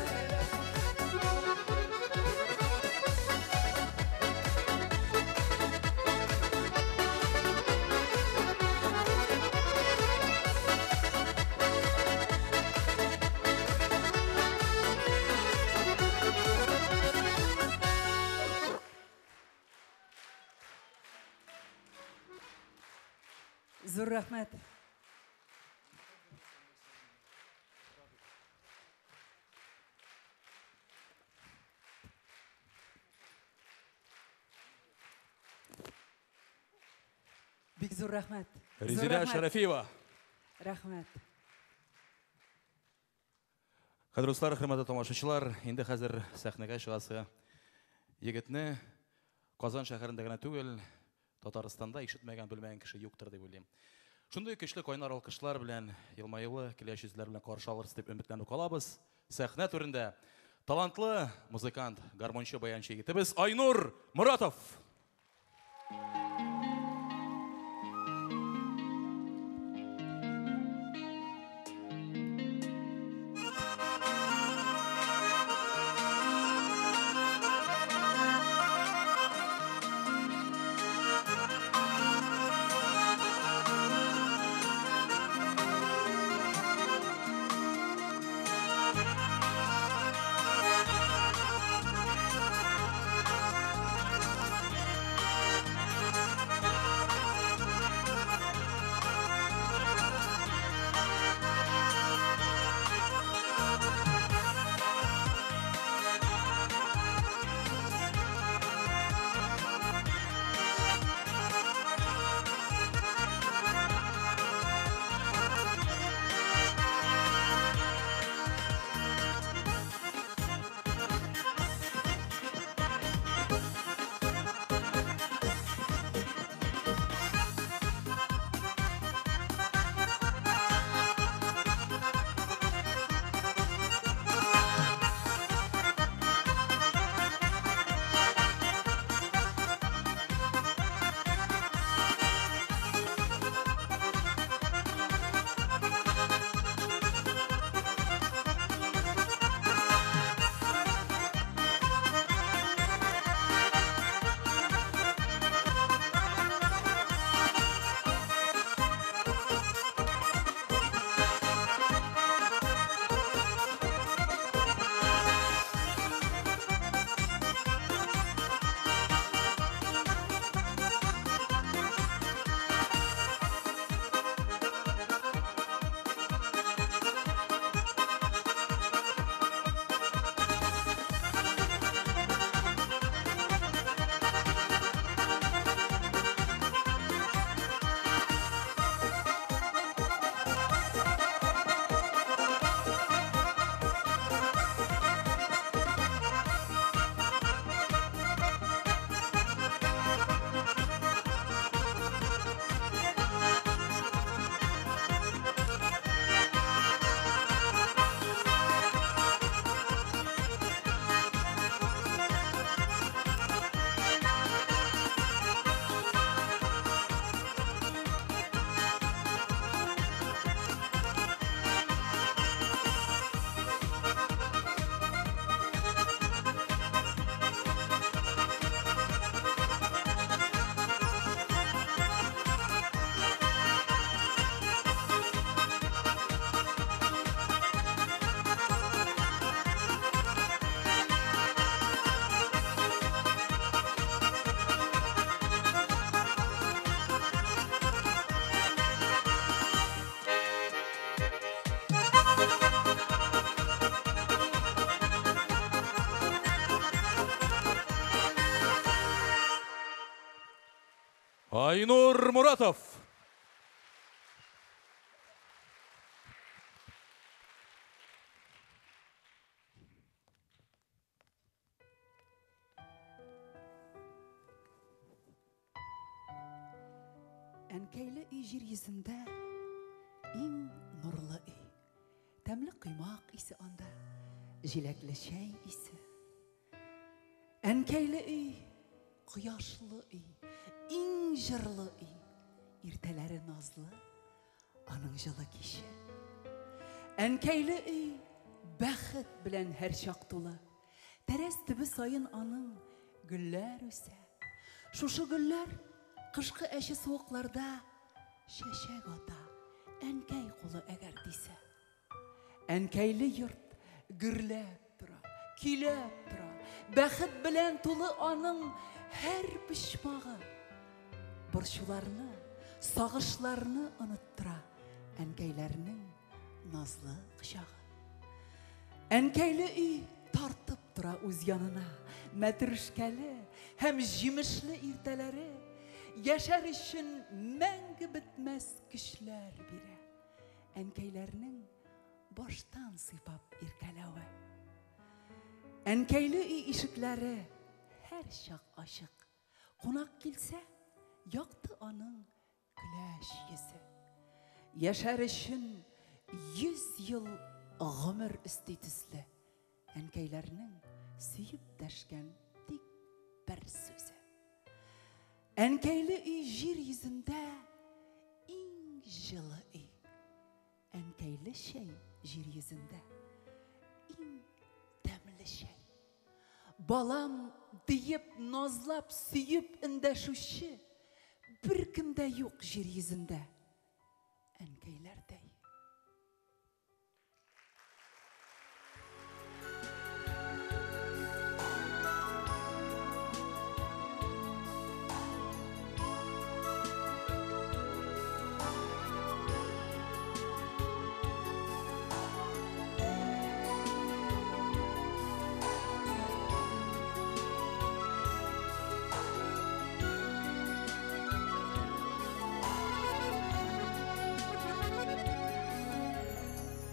Зур рәхмәт. Бик зур рәхмәт. Резида Шарафиева. Рәхмәт. Кадерле дуслар, хөрмәтле тамашачылар, инде хәзер сәхнәгә чыгасы егетне Казан шәһәрендә генә түгел, Татарстанда ишетмәгән, белмәгән кеше юктыр дип уйлыйм. Шундый көчле кайнар алкышлар белән, елмаюлы киләч йөзләр белән каршы алырсыз дип өметләнеп калабыз. Сәхнә түрендә талантлы музыкант, гармончы, баянчы егетебез Айнур Моратов. Айнур Муратов. Әнкәйле үй жер йөзендә иң нурлы үй. Тәмле кыймак исе анда, җиләкле чәй исе. Әнкәйле үй, кояшлы үй, иң җырлы үй. Иртәләре назлы, аның җылы киче. Әнкәйле үй, бәхет белән һәр чак тулы. Тәрәз төбе саен аның гөлләр үсә. Шушы гөлләр кышкы әче суыкларда чәчәк ата, әнкәй кулы әгәр дисә. Әнкәйле йорт гөрләп тора, киләп тора. Бәхет белән тулы аның һәр почмагы. Борчуларны, сагышларны оныттыра әнкәйләрнең назлы кочагы. Әнкәйле үй тартып тора үз янына, мәтрүшкәле һәм җимешле иртәләре. Яшәр өчен мәңге бетмәс көчләр бирә. Әнкәйләрнең баштан сыйпап иркәләве. Әнкәйле үй ишекләре һәр чак ачык. Кунак килсә, якты аның көләч йөзе. Яшәр өчен 100 ел гомер өсти төсле. Әнкәйләрнең сөеп дәшкән тик бер сүзе. Әнкәйле үй җир йөзендә иң җылы үй. Әнкәйле чәй җир йөзендә иң тәмле чәй. Балам диеп, назлап, сөеп эндәшүче беркем дә юк җир йөзендә. Әнкәйләрдәй.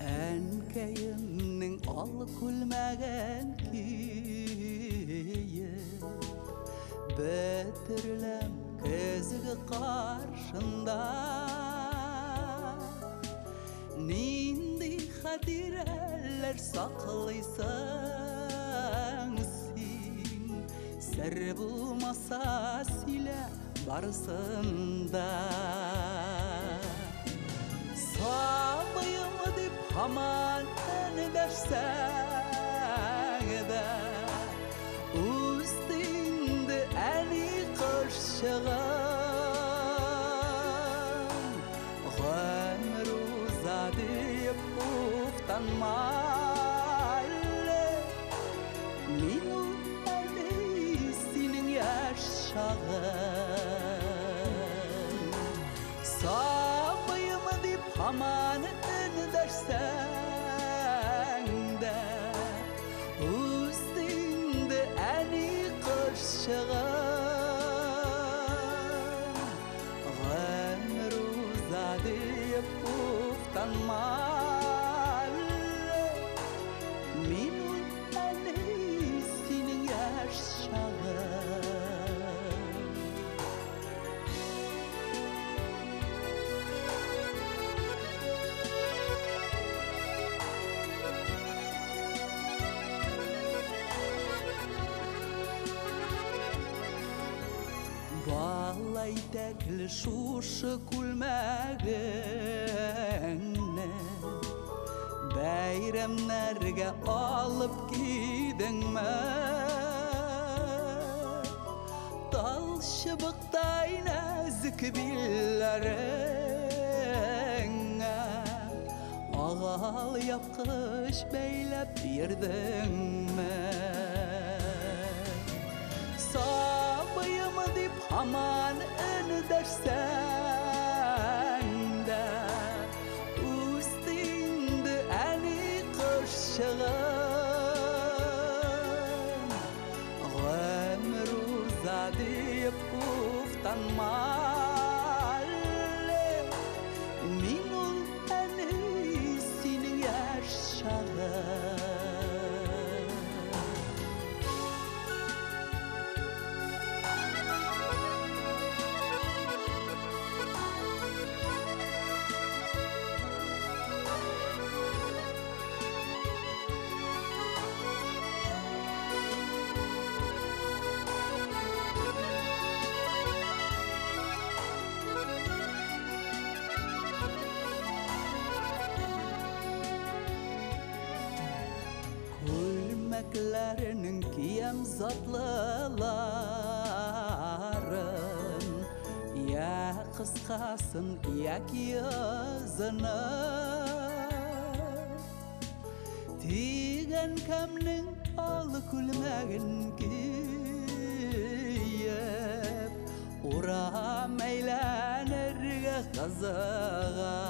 Әнкәемнең аллы күлмәгән көйе бөтерләм көзге каршында. Нинди хатирәләр саклыйсың син, сер булмаса сөйлә барысында. Сабыйым дип һаман дәшсәң дә, үстеңде әни кышчыгым. Гомер уза дип уфтанма әле, мин ул әле синең яшь чагың. Сабыйым дип һаман дәшсәң дә, үстеңде әни кышчыгым. Гомер уза дип уфтанма әле, мин ул әле синең яшь чагың. Балай тәкле шушы күлмәгеңне бәйрәмнәргә алып кидеңме? Тал чыбыктай нәзік билләреңә агал япкыч бәйләп бирдеңме? Сабыйым дип һаман дәшсәң дә, үстеңде әни Çiçeklerinin kiyem zatlıların Ya kıskasın ya yazını Tigen kamning al kulmagin kiyep Ura meylanırga kazağım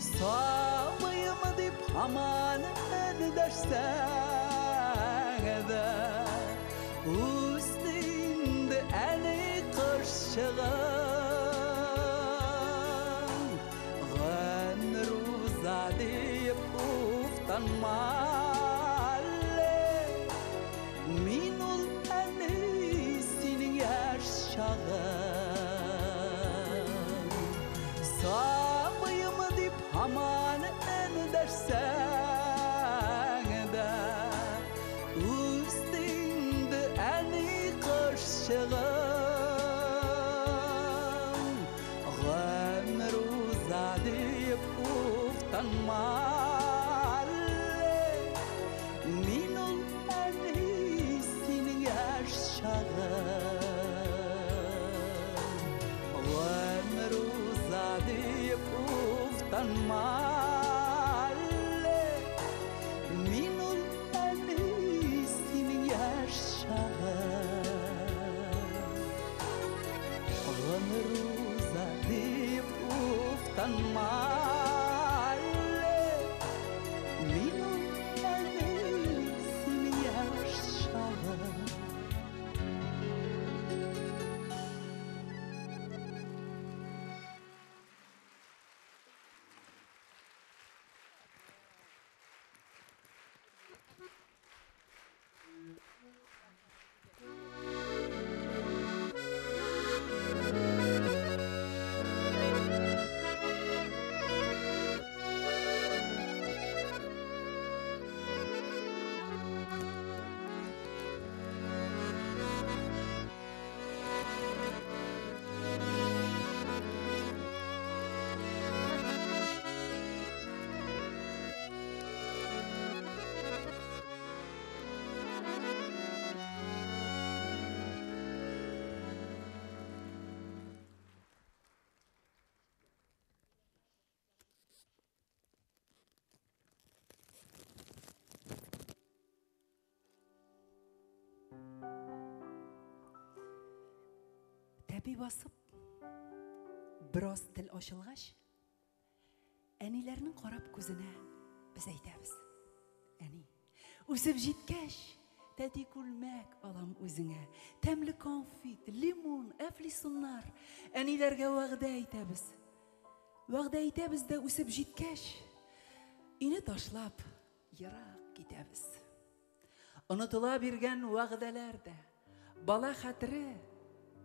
Sağlayımı dip aman dersen de Üstünde eni kırşığım Gönür uzadip uftanmalı Minul eni senin yaşağım Sağlayımı dip aman dersen de Üstünde eni kırşığım Gönür uzadip uftanmalı Minul eni senin yaşağım Gönür uzadip uftanmalı Minul eni senin yaşağım Gönür uzadip uftanmalı Minul eni senin yaşağım Тәпи басып, біраз тіл ашылғаш, әнилерінің қарап көзіне біз әйтәбіз. Әни, үсіп жеткәш, тәти күлмәк алам өзіңә. Тәмлі конфит, лимон, әфлисоннар. Әниләргә вәгъдә әйтәбіз. Вәгъдә әйтәбіз дә үсіп жеткәш, ине ташлап, йырақ китәбіз. Онытыла биргән вәгъдәләр дә, бала хәтере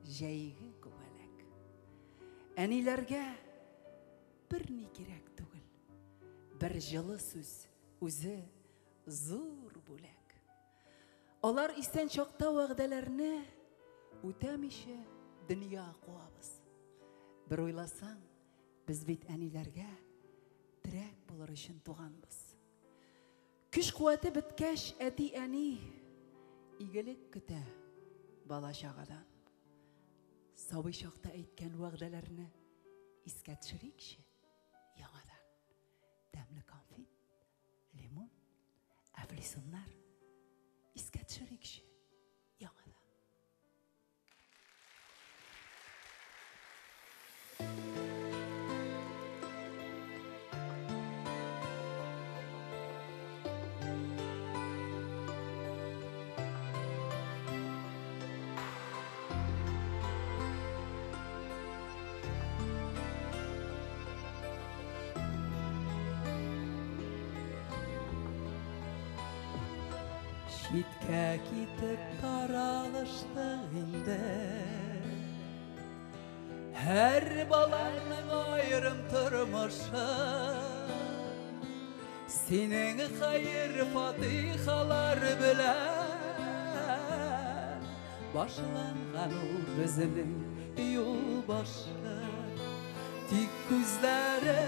Жәйгі күбәләк. Әниләргә бір не керек түгіл. Бір жылы сөз өзі зор бүләк. Олар истән чакта вәгъдәләрне үтәмичә дөнья куабыз. Бір ойласаң, біз бит әниләргә терәк булыр өчен туганбыз. Көч куәте биткәч, әти әни игелек көтә бала чагадан. Сабый чакта әйткән вәгъдәләрне искә төшерикче яңадан. Тәмле конфит, лимон, әфлисоннар искә төшерикче яңадан. Шиткә китеп таралыштык инде. Һәр баланың аерым тормышы. Синең хәер фатихалар белән башланган ул безнең юл башы. Тик күзләре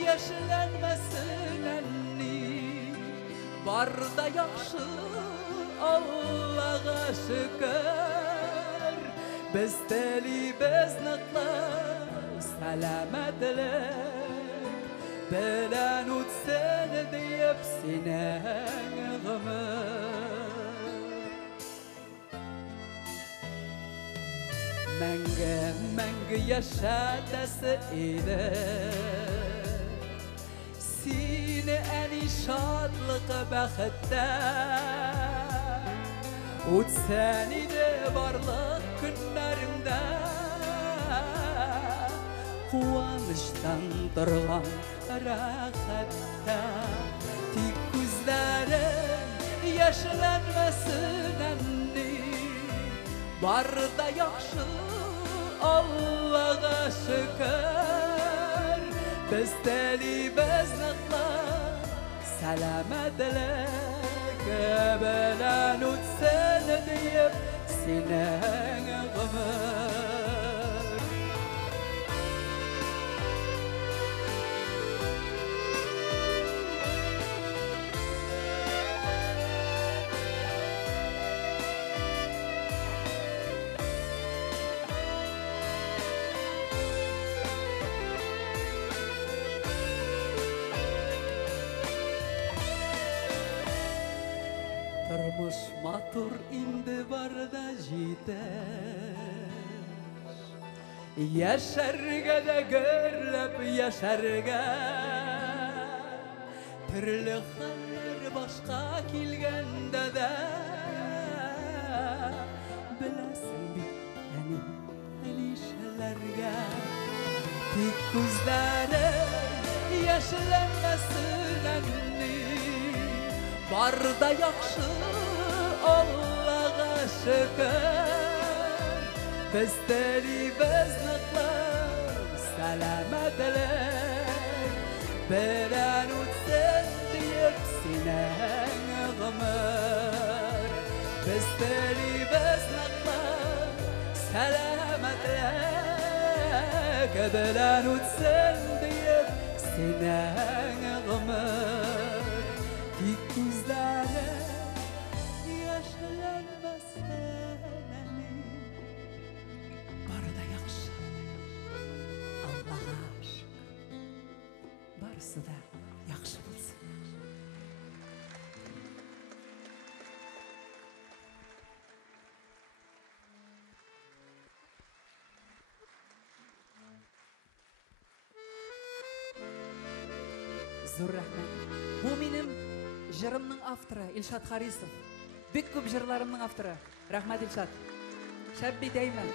яшьләнмәсен әнни. Barda yaxşı Allah'a şükür Biz telibez nıqlı Selametlik Bilen utsen deyip sinen gımır Menge yaşadası idi Seni en şadlık bəxtdə Utsen idi varlık günlerinde Kuvanıştan durğan rahatda Tik gözlerin yaşlanmasın enni Barda yaxşı Allah'a şükür Biz telibez nıqlı Selametlik Bilen utsen deyip sinen gımır Turmuş matur indi barda jiter Yaşarga da görlep yaşarga Türlü xaller başka kilgende de Bilesin bit yani elişlerge Tik gözlerin yaşlanmasın enni Barda yaxşı Allah'a şükür Biz telibez nıqlı Selametlik Bilen utsen deyip sinen gımır Biz telibez nıqlı Selametlik Bilen utsen deyip sinen gımır Tik gözleri yaşlanmasın enni Barda yaxşı Allah'a şükür Barısı da yaxşı bulsun Zor rahmet Bu benim jırımның авторы Илшат Харисов. Бик көп жырларымның авторы. Рахмат Илшат. Шәп битәймен.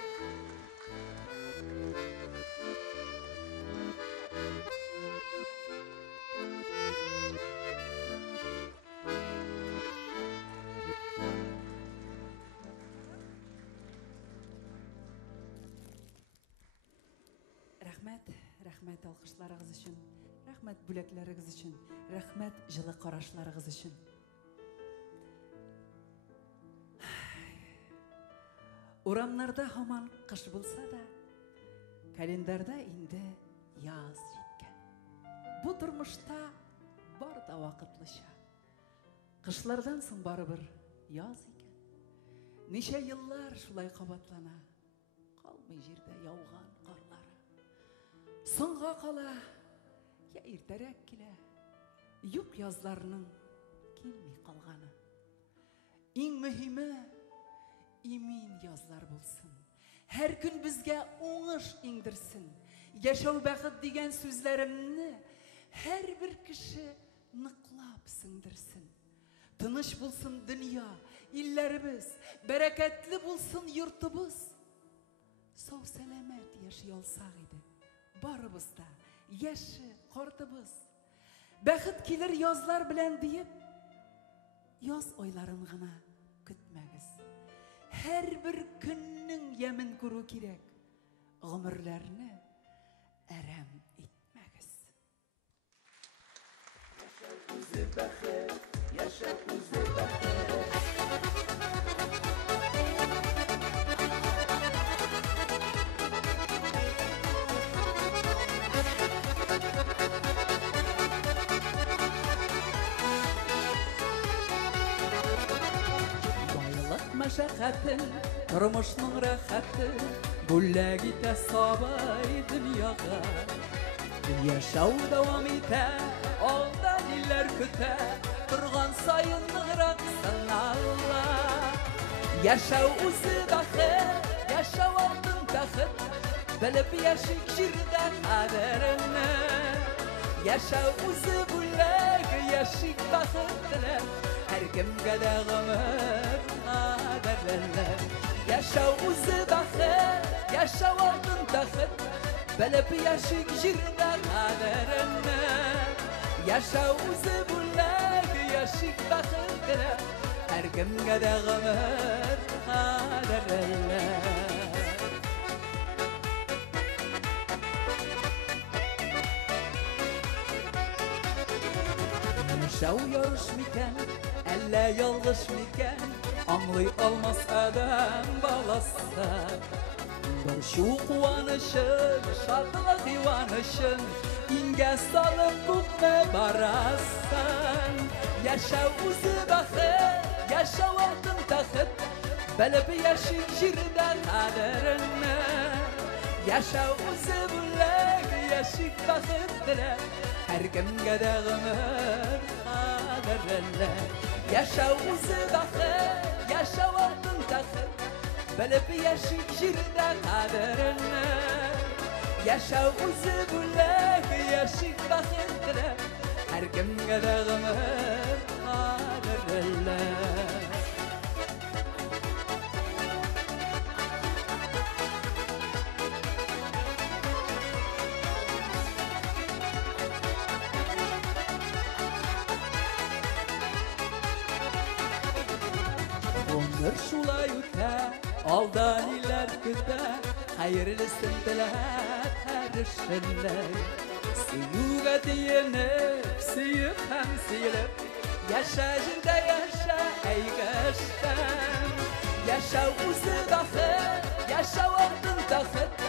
Рахмет алкышларыгыз өчен. Рахмет бүләкләрегез өчен. Рахмет жылы карашларыгыз өчен. Урамнарда һаман кыш булса да, календарда инде яз җиткән. Бу тормышта бар да вакытлыча. Кышлардан соң барыбер яз икән. Ничә еллар шулай кабатлана. Калмый җирдә яуган карлары. Соңга кала Я иртәрәк килә, юк язларның килми калганы. Иң мөһиме, имин язлар булсын. Һәр көн безгә уңыш иңдерсен. Яшәү бәхет дигән сүзләремне һәр бер кеше ныклап сеңдерсен. Тыныч булсын дөнья, илләребез, бәрәкәтле булсын йортыбыз. Сау сәламәт яши алсак иде, барыбыз да яшы картыбыз. Бәхет килер язлар белән диеп, яз айларын гына көтмәгез. Һәр бер көннең ямен күрү кирәк. Гомерләрне әрәм итмәгез. Яшә күзе бәхет. мәшәкатен, тормышның рәхәтен, бүләк итә сабай дөньяга. Яшәү дәвам итә, алда ниләр көтә, торган саен ныграк сынала. Яшәү үзе бәхет, яшәү алтын тәхет, белеп яшик җирдә кадерне. Яшәү үзе бүләк, яшик бәхет теләп, һәркемгә дә гомер кадерле. Яшәү үзе бәхет, яшәү алтын тәхет, белеп яшик җирдә кадерне. Яшәү үзе бүләк, яшик бәхет теләп, һәркемгә дә гомер кадерле. Яшәү ярыш микән, әллә ялгыш микән, аңлый алмас адәм баласы. Борчу куанышын, шатлык юанышын, иңгә салып күпме барасың. Яшәү үзе бәхет, яшәү алтын тәхет, белеп яшик җирдә кадерне. Яшәү үзе бүләк, яшик бәхет теләп, һәркемгә дә гомер кадерле. Яшәү үзе бәхет, яшәү алтын тәхет, белеп яшик җирдә кадерне. Яшәү үзе бүләк, яшик бәхет теләп, һәркемгә дә гомер кадерле. Гомер шулай үтә, алда ниләр көтә, хәерлесен теләп һәр Сөюгә тиенеп, сөеп һәм сөелеп, яшә җирдә яшә әйгәштән. Яшәү үзе бәхет, яшәү алтын тәхет,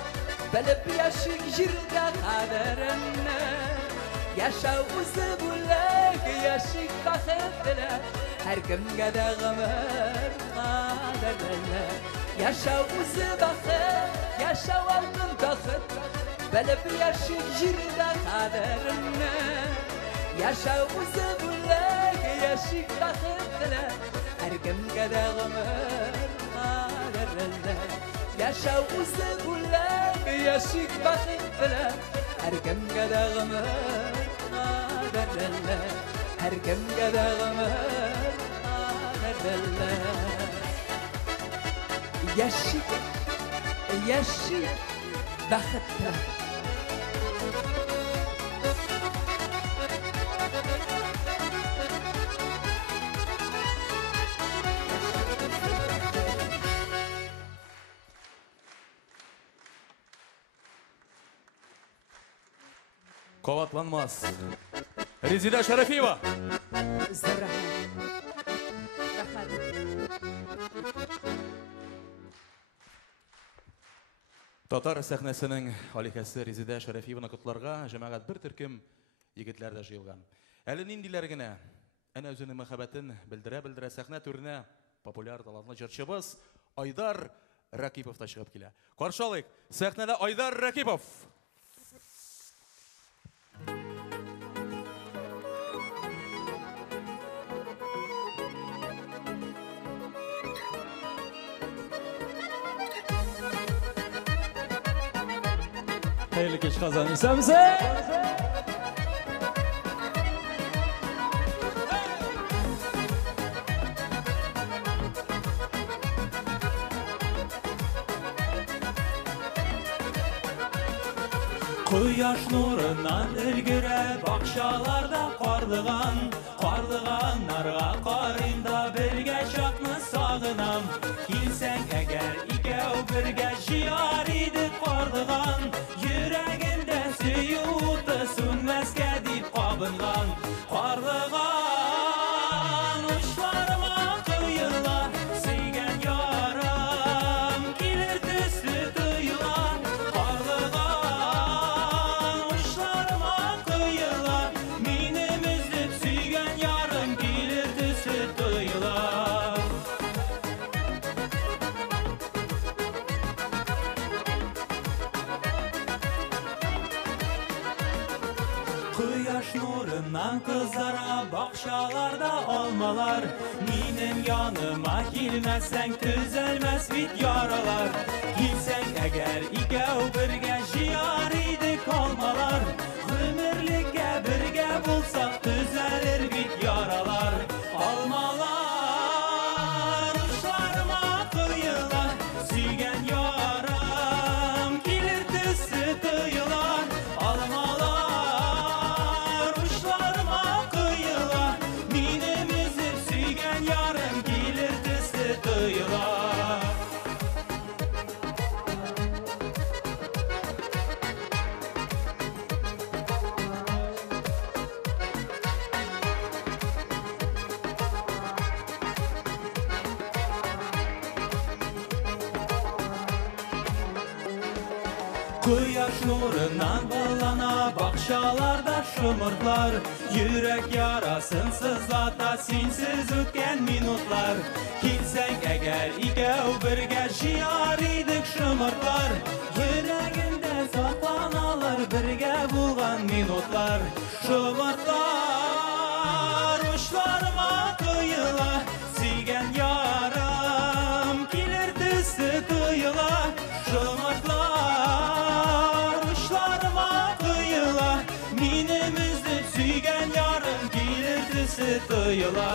белеп яшик җирдә кадерне. Яшәү үзе бүләк, яшик бәхет теләп, һәркемгә дә гомер кадерле. Яшәү үзе бәхет, яшәү алтын тәхет, белеп яшик җирдә кадерне. Яшәү үзе бүләк, яшик бәхет теләп, һәркемгә дә гомер кадерле. Яшәү үзе бүләк, яшик бәхет теләп, һәркемгә дә гомер кадерле. Һәркемгә дә гомер кадерле. Яшик, яшик бәхеттә. Коватланмас. Резида Шарафиева. Татар сәхнәсенең аликәсе Резида Шарафиеваны котларга җәмәгать бер төркем егетләр дә җыелган. Әле ниндиләр генә әнә үзенең мәхәббәтен белдерә сәхнә түренә популяр талантлы җырчыбыз Айдар Ракипов та чыгып килә. Каршы алыйк, сәхнәдә Айдар Ракипов. Hayırlı geç kazanın. İslam'ıza. Quyosh nuridan ilgiri baqshalarda qorlig'an, narga qorinda birga shoqni sog'inam. Kelsang agar ikov birga shiyor edi qorlig'an, yuragimda suyuti so'nmasga deb qobingan. Qorlig'an ushlarima qo'yillar, suygan yorim kelir tusli to'ylar. Toylar Кояш нурынан кызара бакчаларда алмалар. Минем яныма килмәсәң төзәлмәс бит яралар. Килсәң әгәр икәү бергә җыяр идек алмалар. Гомерлеккә бергә булсак төзәлер бит яралар. Алмалар учларыма коела, сөйгән ярым килер төсе тоела. Алмалар учларыма коела, минем үзеп сөйгән ярым килер төсе тоела. Кояш нурынан балана бакчаларда шымыртлар. Йөрәк ярасын сызлата синсез үткән минутлар. Килсәң әгәр икәү бергә җыяр идек шымыртлар. Йөрәгемдә сакланалар бергә булган минутлар. Шымыртлар учларыма коела, сөйгән ярым килер төсе тоела. Шымыртлар учларыма коела, минем үзеп сөйгән ярым килер төсе тоела.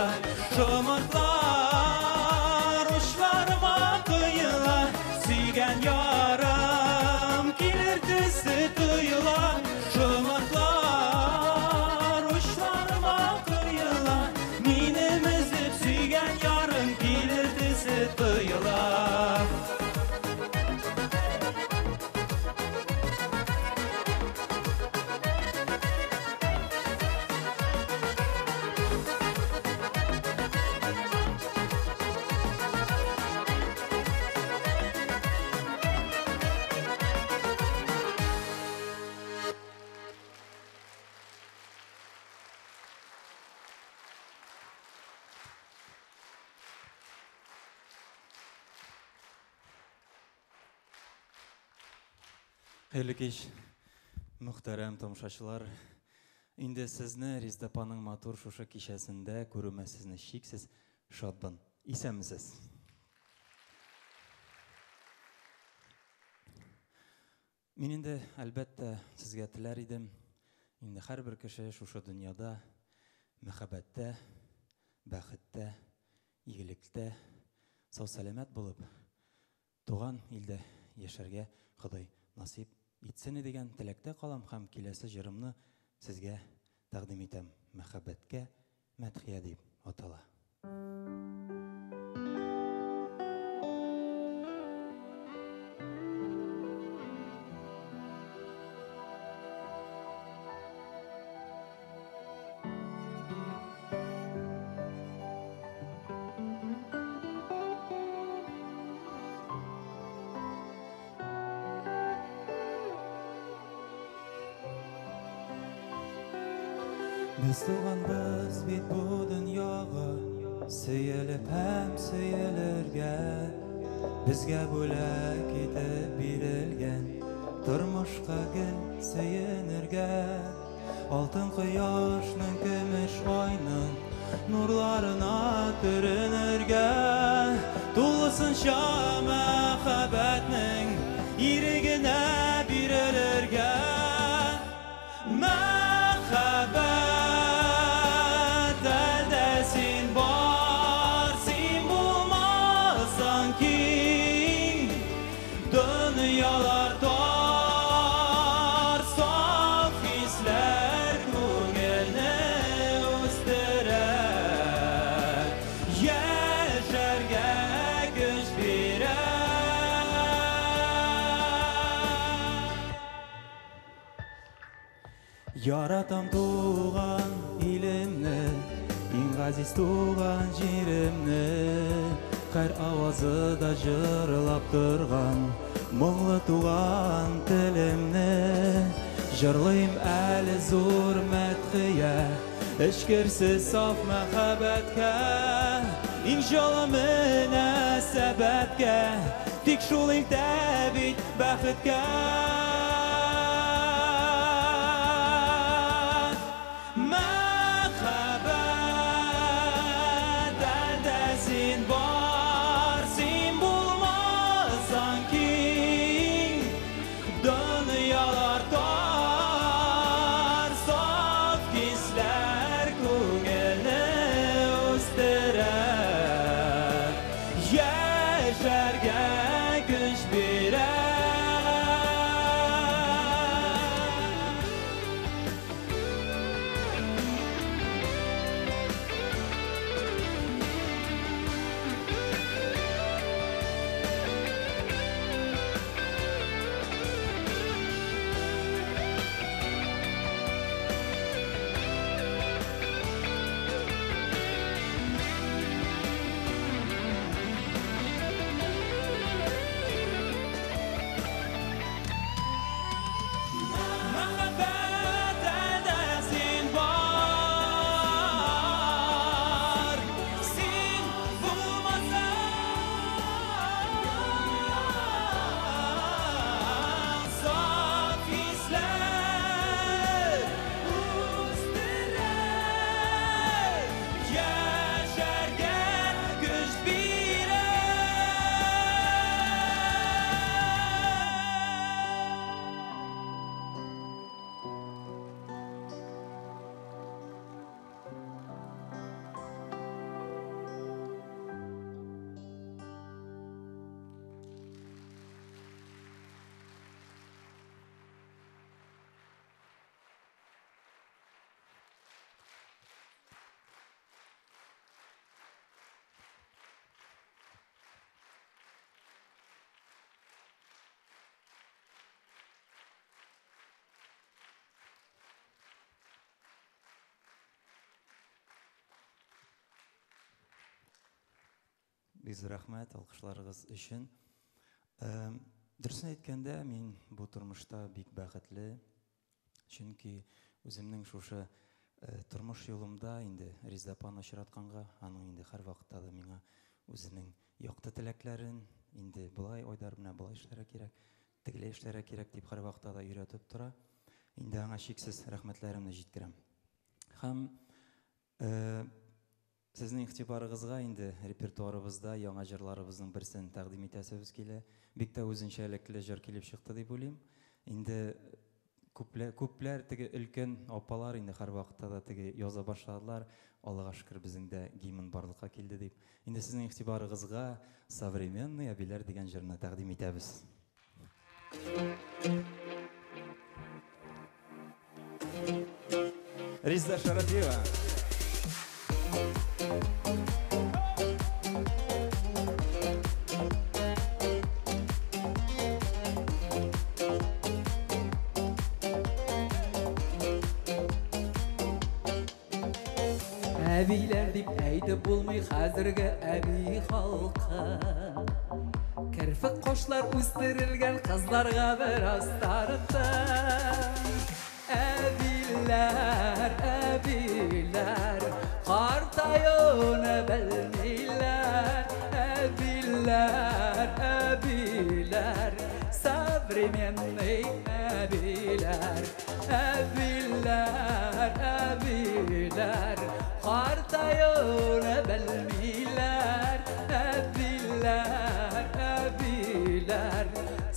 Шымыртлар учларыма коела, сөйгән ярым килер төсе тоела. Шымыртлар учларыма коела, минем үзеп сөйгән ярым килер төсе тоела. Хәерле кич, мөхтәрәм тамашачылар. Инде сезне Риздапаның матур шушы кичәсендә күрүемә сезне чиксез шатбын. Исәнмесез? Мин инде әлбәттә сезгә теләр идем. Инде һәрбер кеше шушы дөньяда мәхәббәттә, бәхеттә, игелектә, сау-сәламәт булып, туган илдә яшәргә Ходай насип итсен дигән теләктә калам һәм киләсе җырымны сезгә тәкъдим итәм. Мәхәббәткә мәдхия дип атала. Без туганбыз бит бу дөньяга, сөелеп һәм сөелергә. Безгә бүләк итеп бирелгән, тормышка гел сөенергә. Алтын кояшның, көмеш айның нурларына төренергә. Тулысынча мәхәббәтнең ирегенә бирелергә. Мәхәббәт әлдә син бар, син булмасаң киң. Дөньялар тар, саф хисләр күңелне үстерә. Яшәргә көч бирә. Яратам туган илемне, иң газиз туган җиремне. Һәр авазы да җырлап торган моңлы туган телемне. Җырлыйм әле зур мәдхия, эчкерсез саф мәхәббәткә. Иң җылы мөнәсәбәткә, тик шул илтә бит бәхеткә. Оялар тар, саф кисләр күңелне үстерә, яшәргә көч бирә. Biz рәхмәт алкышларыгыз өчен. Дөресен әйткәндә, мин бу тормышта бик бәхетле, чөнки үземнең шушы тормыш юлымда инде Резидә апаны очратканга, аның инде һәр вакытта да миңа үзенең якты теләкләрен, инде булай Айдар белән булай эшләргә кирәк, тегеләй эшләргә кирәк дип һәр вакытта да өйрәтеп тора. Инде аңа чиксез рәхмәтләремне җиткерәм. Һәм сезнең игътибарыгызга инде репертуарыбызда яңа җырларыбызның берсен тәкъдим итәсебез килә. Бик тә үзенчәлекле җыр килеп чыкты дип уйлыйм. Инде күпләр теге өлкән апалар инде һәр вакытта да теге яза башладылар. Аллага шөкер безнең дә гимн барлыкка килде дип. Инде сезнең игътибарыгызга современный әбиләр дигән җырны тәкъдим итәбез. Резидә Шарафиева. Әбиләр дип әйтеп булмый хәзерге әби халкы. Керфек кошлар үстерелгән кызларга бераз тарты. Әбиләр, әбиләр, картаюны белмиләр. Әбиләр, әбиләр, современный әбиләр. Әбиләр, әбиләр, картаюны белмиләр. Әбиләр, әбиләр,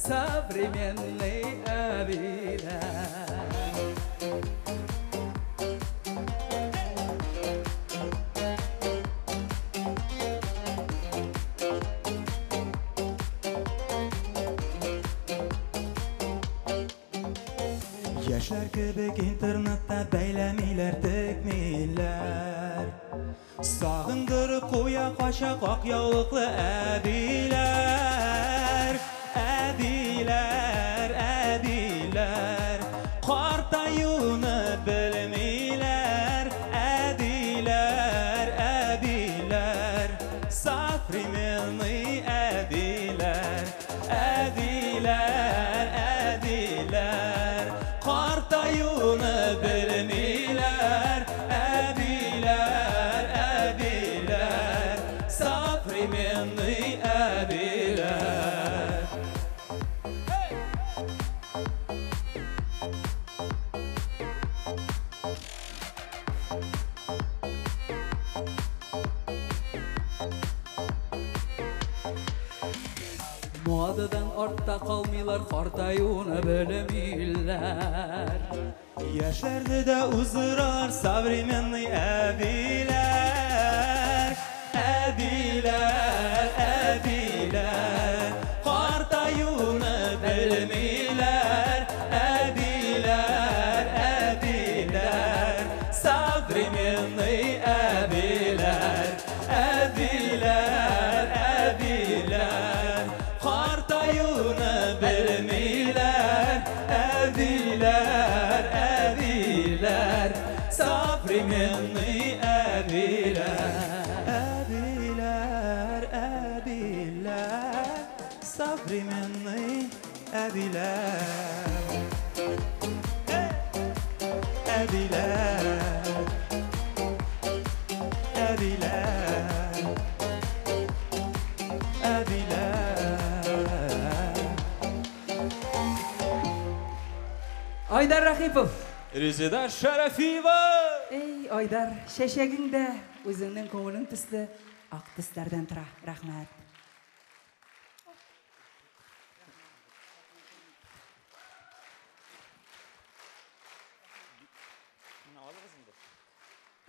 современный әбиләр. Яшьләр кебек интернетта бәйләмиләр, текмиләр. Сагындырып куя качак ак яулыклы әбиләр. Әбиләр, әбиләр, картаюны белмиләр. Әбиләр, әбиләр, современный әбиләр. Әбиләр, әбиләр, картаюны белмиләр. Әбиләр, әбиләр, современный әбиләр. Modadan orta kalmıyorlar, kартаюуны bilmirler. Яшьләрне дә уздырар современный әбиләр. Әбиләр, әбиләр, картаюуны белмиләр. Әбиләр, әбиләр, современный әбиләр. Әбиләр, әбиләр, картаюуны белмиләр. Әбиләр, әбиләр, современный әбиләр. Әбиләр, әбиләр, современный әбиләр. Әбиләр, әбиләр, әбиләр. Айдар Рахипов. Резеда Шарафиева. Ey Ayдар, шәшәгең дә үзеңнең күңелең төсле ак төсләрдән тора. Рәхмәт.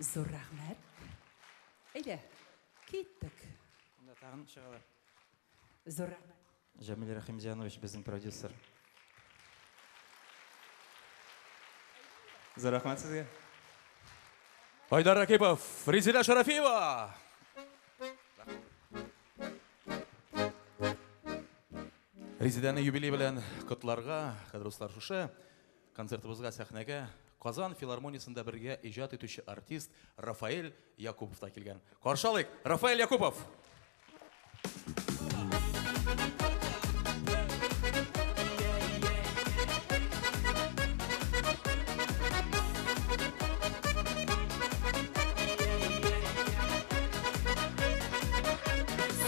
Зур рәхмәт. Әйдә, киттек. Тагын чыгалар. Зур рәхмәт. Jamil Рахимзянович, безнең продюсер. Зур рәхмәт сезгә. Айдар Рахипов, Резеда Шарафиева. Резеданы юбилей белән котларга, кадерле дуслар, шушы концертыбызга сәхнәгә Казан филармониясында бергә иҗат итүче артист Рафаэль Якупов та килгән. Каршы алыйк, Рафаэль Якупов.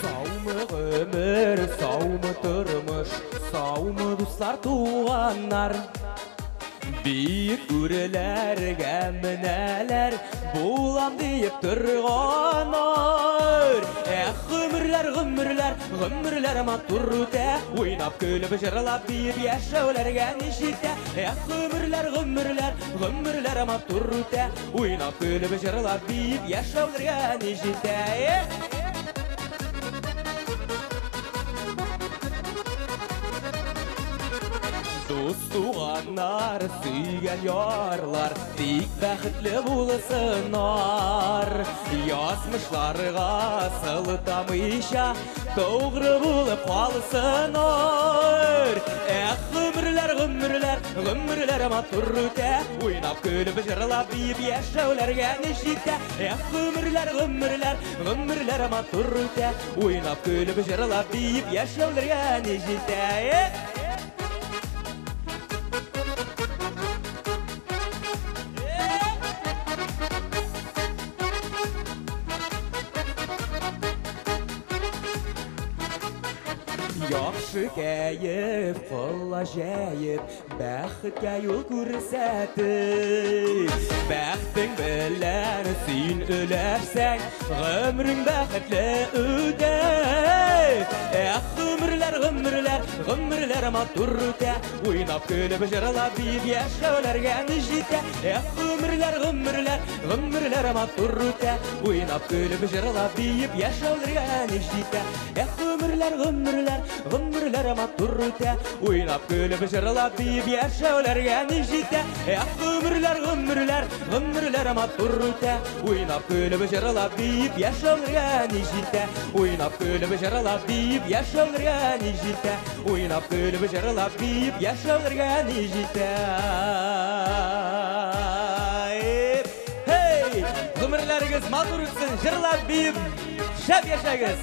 Саумы гомер, саумы тормыш, саумы дуслар туганнар. Бик үреләргә менәләр, булам диеп торганнар. Гомерләр, гомерләр, гомерләр матур үтә, уйнап көлеп җырлап биеп яшәүләргә ничектә. Гомерләр, гомерләр, гомерләр матур үтә, уйнап көлеп җырлап биеп яшәүләргә ничектә. Дус туганнар, сөйгән ярлар, тик бәхетле булысыннар. Язмышларга сылтамыйча, тоғры булып калсыннар. Гомерләр, гомерләр, гомерләр матур үтә, уйнап көлеп җырлап биеп яшәүләргә ничектә. Гомерләр, гомерләр, гомерләр матур үтә, уйнап көлеп җырлап биеп яшәүләргә ничектә. Яхшы кәеф, кылла җәеп, бәхеткә юл күрсәтеп. Бәхтең белән син үләрсәң, гомрең бәхетле үтә. Гомерләр, гомерләр, гомерләр матур үтә, уйнап көлеп җырлап биеп яшәүләргә ничектә. Гомерләр, гомерләр, гомерләр матур үтә, уйнап көлеп җырлап биеп яшәүләргә ничектә. Гомерләр, гомерләр, гомерләр матур үтә, уйнап көлеп җырлап биеп яшәүләргә ничектә. Гомерләр, гомерләр, гомерләр матур үтә, уйнап көлеп җырлап биеп яшәүләргә ничектә. Уйнап көлеп җырлап биеп яшәүләргә ничектә. Уйнап көлеп җырлап биеп яшәүләргә ничектә. Hey! Гомерләрегез матур үтсен, җырлап биеп шәп яшәгез.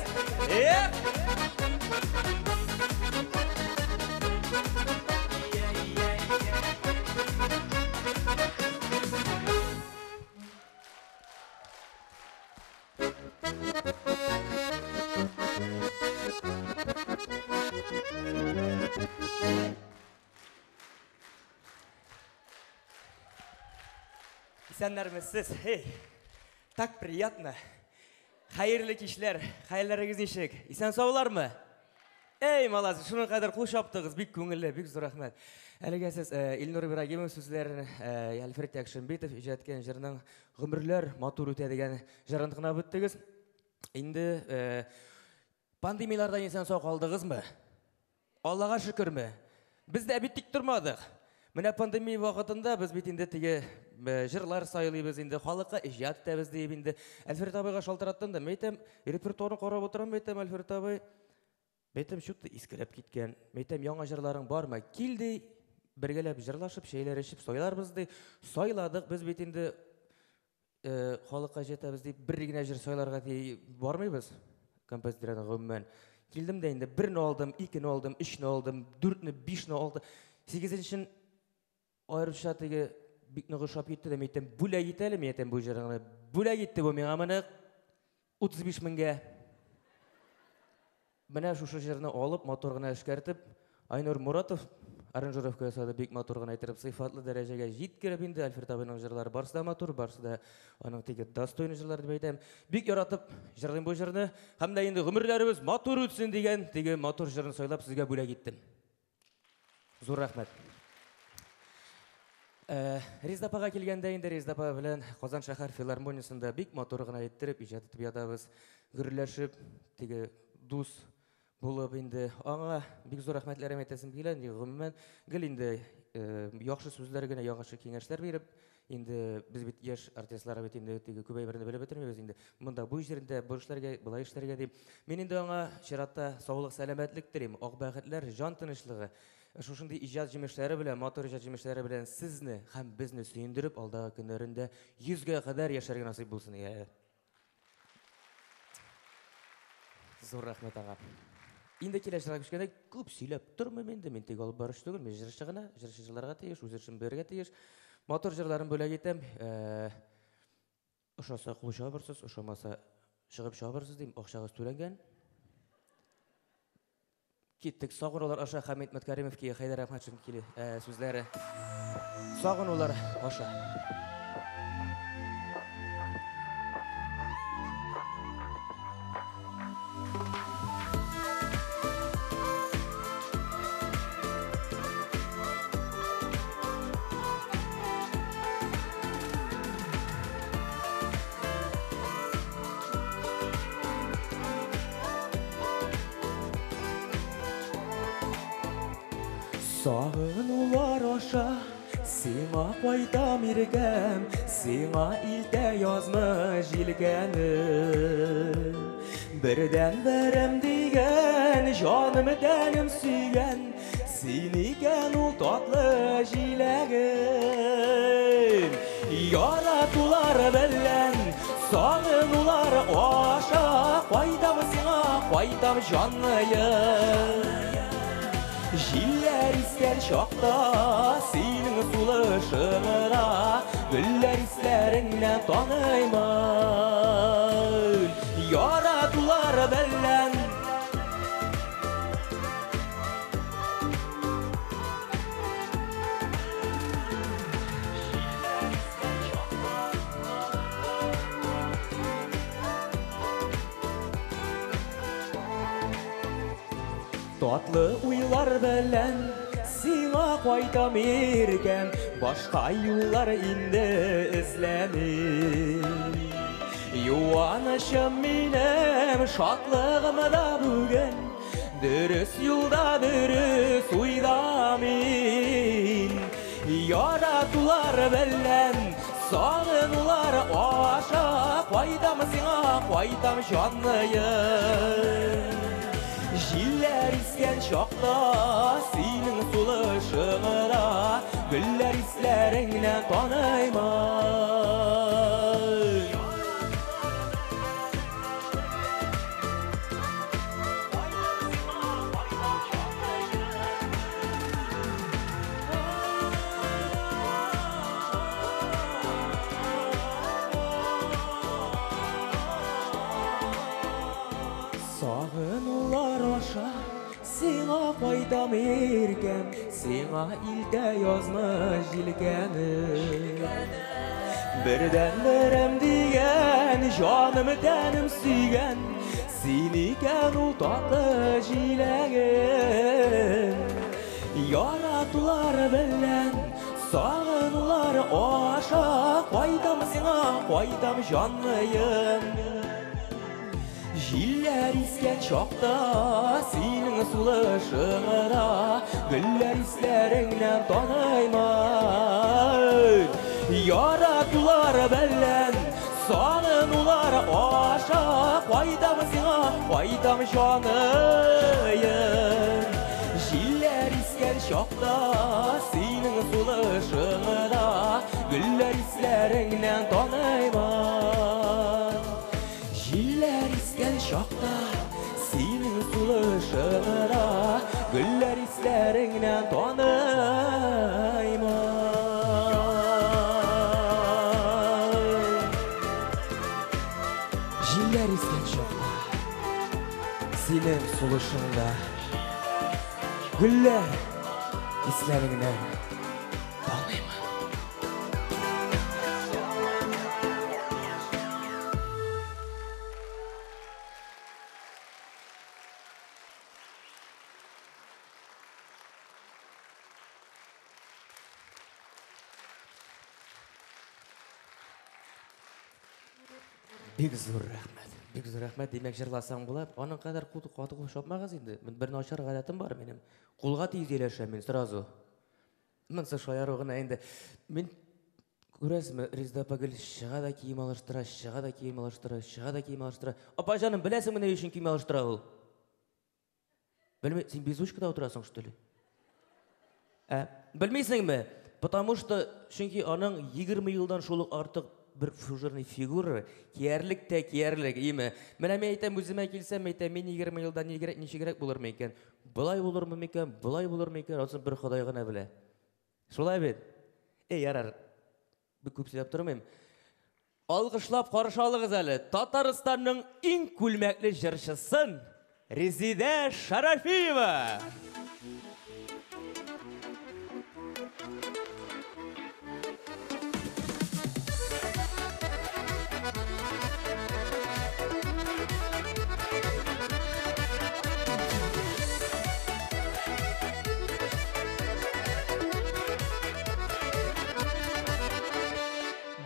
Исәннәрмесез? Так приятно. Хәерле кичләр. Хәерләрегез ничек? Исән саулармы? Эй, малаз, шуның кадәр кул шаптыгыз, бик күңелле, бик зур рәхмәт. Әлегә сез Илнур Ибрагимов сүзләрен Альфред Якшинбитов иҗаткан җырның гомерләр матур үтә дигән җырын тыңлап үттегез. Инде пандемиялардан инсан сау калдыгызмы? Аллага шөкерме? Без дә бит тик тормадык. Менә пандемия вакытында без бит инде теге җырлар сайлыйбыз инде, халыкка иҗат итәбез дип инде. Альфред абыйга шалтыраттым да, мәйтәм, репертуарын карап утырам, мәйтәм, Альфред абый, мәйтәм, шутты искеләп киткән. Мәйтәм, яңа җырларың бармы? Килди, бергәләп җырлашып, шәйләр эчеп сайларбыз ди. Сайладык, без бит инде халыкка җитәбез дип бер генә җыр сайларга бармыйбыз. Композиторның гомумән. Килдем дә инде 1-не алдым, 2-не алдым, 3-не алдым, 4-не, 5-не алдым. 8-нче аеруча теге бик ныгышап китте дә, мәйтәм, бүләк ит әле, мәйтәм, бу җырыңны. Бүләк итте бу миңа моны 35 меңгә. Менә шушы җырны алып, матур гына эшкәртеп, Айнур Муратов аранжировка ясады, бик матур гына әйтеп, сыйфатлы дәрәҗәгә җиткереп инде. Альфред абыйның җырлары барсы да матур, барсы да аның теге достойный җырлар дип әйтәм. Бик яратып җырлыйм бу җырны. Һәм дә инде гомерләребез матур үтсен дигән теге матур җырны сайлап сезгә бүләк иттем. Зур рәхмәт. Резда апага килгәндә инде Резда апа белән Казан шәһәр филармониясында бик матур гына иттереп иҗат итеп ятабыз. Гөрләшеп, теге дус булып инде аңа бик зур рәхмәтләрем әйтәсем килә. Гомумән гел инде яхшы сүзләр генә, яхшы киңәшләр биреп, инде без бит яшь артистлар бит инде теге күбәйберне белеп бетермибез инде. Монда бу җирдә бу эшләргә, булай эшләргә дип. Мин инде аңа чиратта саулык, сәламәтлек телим, ак бәхетләр, жан тынычлыгы. Шушындый иҗат җимешләре белән, матур иҗат җимешләре белән сезне һәм безне сөендереп, алдагы көннәрендә 100гә кадәр яшәргә насыйп булсын. Зур рәхмәт аңа. Инде киләчәк кешкәдә күп сөйләп тормыйм инде, мин тик алып барыш түгел, мин җырчы гына, җырларга тиеш, үз эшем бергә тиеш. Матур җырларын бүләк итәм. Ошаса кул чабырсыз, ошамаса чыгып чабырсыз дим, акчагыз түләнгән. Киттек, сагынулар аша Хамит Мәткәримовка Хайдар Әхмәтшин киле сүзләре. Сагынулар аша. Сагынулар аша, сиңа кайтам иргәм, сиңа илтә язмы җилгәне. Бердән берем дигән, җаным тәнем сөйгән, син икән ул татлы җиләгем. Яратулар белән, сагынулар аша, кайтам сиңа, кайтам җанлыем. Җилләр искән чакта, синең сулышыңда, гөлләр исләреңнән таныймын. Яратулар белән, татлы уйлар белән сиңа кайтам иркәм, башка юллар инде эзләмим. Юанышым минем, шатлыгым да бүген, дөрес юлда, дөрес уйда мин. Яратулар белән, сагынулар аша, кайтам сиңа, кайтам җанлыем. Җилләр искән чакта, синең сулышыңда, гөлләр исләреңнән таныймын. Сагынулар аша, сиңа кайтам иркәм, сиңа илтә язмы җилгәне. Бердән берем дигән, җаным тәнем сөйгән, Seniken ul tatlı jilegin Yaratılar bilen sağınlar aşa Koydam sana koydam canlıyım Jiller isken çokta senin sulışığına Güller islerinden tanıyman Yaratılar bilen sağınlar aşa Koydam sana koydam canlıyım Jiller isken çokta senin sulışığına Güller islerinden tanıyman Jiller isken şokta senin sulışığına Güller islerinden tanıyman Jiller isken şokta senin sulışığına Güller islerinden tanıyman Big zor rahmet. Big zor rahmet demek jırlasаң булат. Аның кадәр каты кул шапмагыз инде. Мен бер начар гадәтем бар минем. Кулга тиз еләшәм мин сразу. Монсы шаяру гына инде. Мин күрәсезме, Резда Пагыл чыга да кием алыштыра, чыга да кием алыштыра, чыга да кием алыштыра. Апа җаным, беләсеңме ни өчен кием алыштыра ул? Белмәй, син безучкада утырасың что ли? Белмәйсеңме? Потому что чөнки аның 20 елдан шулык артык bir фужерный фигура, киярлек тә киярлек, име. Менә мен әйтәм, үземә килсәм, әйтәм, мен 20 елда ничегрәк булырмы икән? Булай булырмы икән? Булай булырмы икән? Асын бер Ходай гына белә. Шулай бит. Ярар. Бик күп сөйләп тормыйм. Алгышлап каршы алыгыз әле. Татарстанның иң күлмәкле җырчысын Резида Шарафиева.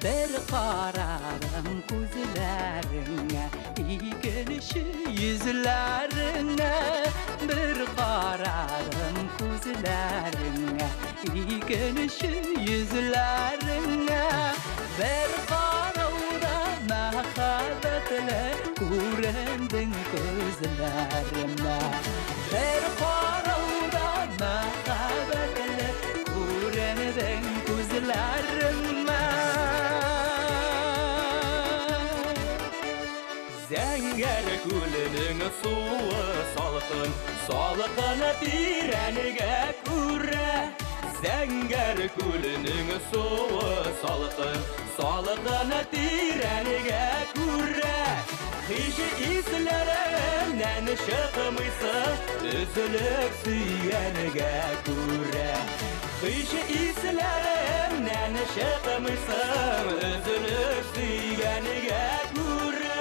Bir qararım gözlerine, ikinci yüzlerine. Bir qararım gözlerine, ikinci yüzlerine. Bir qarauda mahabbetle kurendin gözlerime. Bir qarauda mahabbetle kurendin gözlerime. Зәңгәр күленең суы салқын, салқыны тирәнегә күрә. Зәңгәр күленең суы салқын, салқыны тирәнегә күрә. Хиш исләреннән чыкмыйсың, өзелеп сөйгәнегә күрә. Хиш исләреннән чыкмыйсың, өзелеп сөйгәнегә күрә.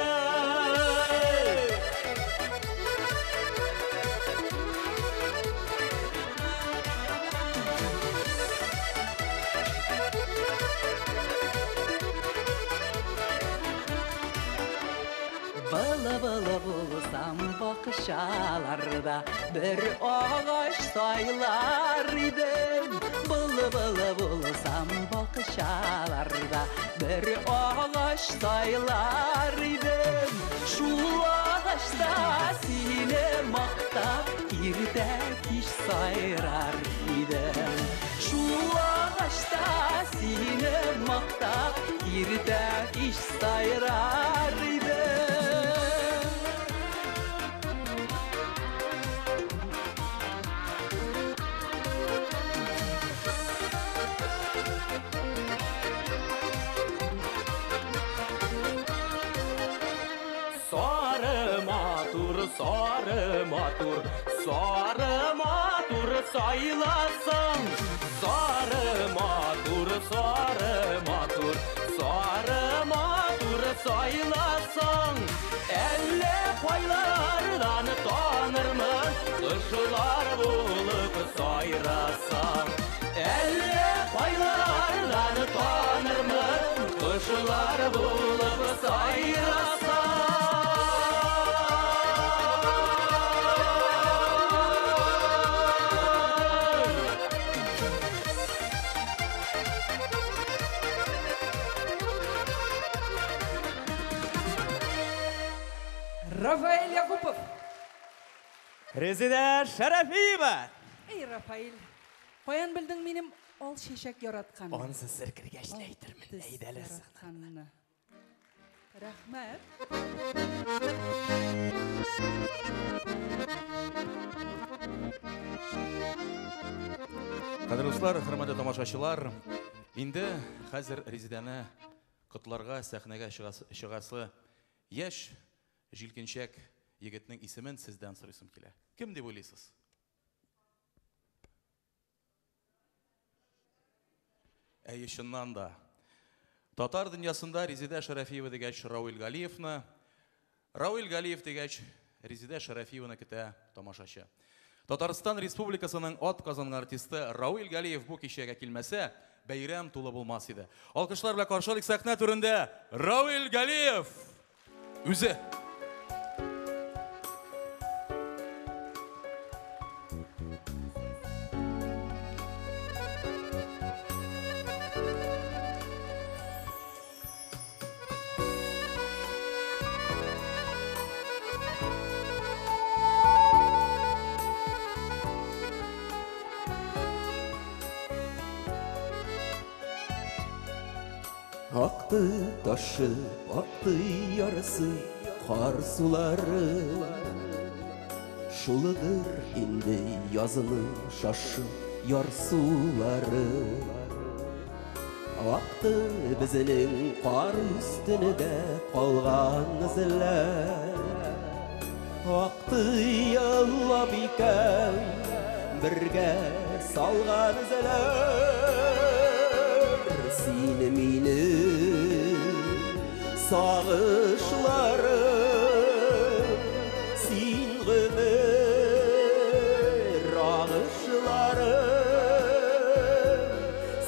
Bılı bulsam bakışalarda bir ağaç saylar idim. Bılı bulsam bakışalarda bir ağaç saylar idim. Şu ağaçta seni maktap irtek iş sayrar idim. Şu ağaçta seni maktap irtek iş sayrar idim. Sarı matur saylasın. Sarı matur saylasın. Elle paylar Рафаэль Якупов. Резида Шарафиева. Эй, Рафаэль, қоян білдің менің ол шешек яратқанын. Онсыз сіркірге шлейтермін. Әйдәлі яратқанын. Рахмет. Қадірлі достар, хөрмәтле тамашачылар, инде хәзер Резиданы котларга сәхнәгә чыгасы яшь җилкенчәк егетнең исемен сездән сорыйсым килә. Кем дип уйлыйсыз? Әйе, чыннан да. Татар дөньясында Резида Шарафиева дигәч Рауил Галиевны, Рауил Галиев дигәч Резида Шарафиеваны көтә тамашачы. Татарстан Республикасының атказанган артисты Рауил Галиев бу кичәгә килмәсә, бәйрәм тулы булмас иде. Алкышлар белән каршылык сәхнә түрендә Рауил Галиев үзе. Ақты ташы, ақты ярысы, қар сулары. Шулыдыр инде язының шашы, яр сулары. Ақты бізінің қар үстінді қалған ізілер. Ақты яллап икән, бірге салған ізілер. Сені мені сағышларым, сен ғұмыр ағышларым,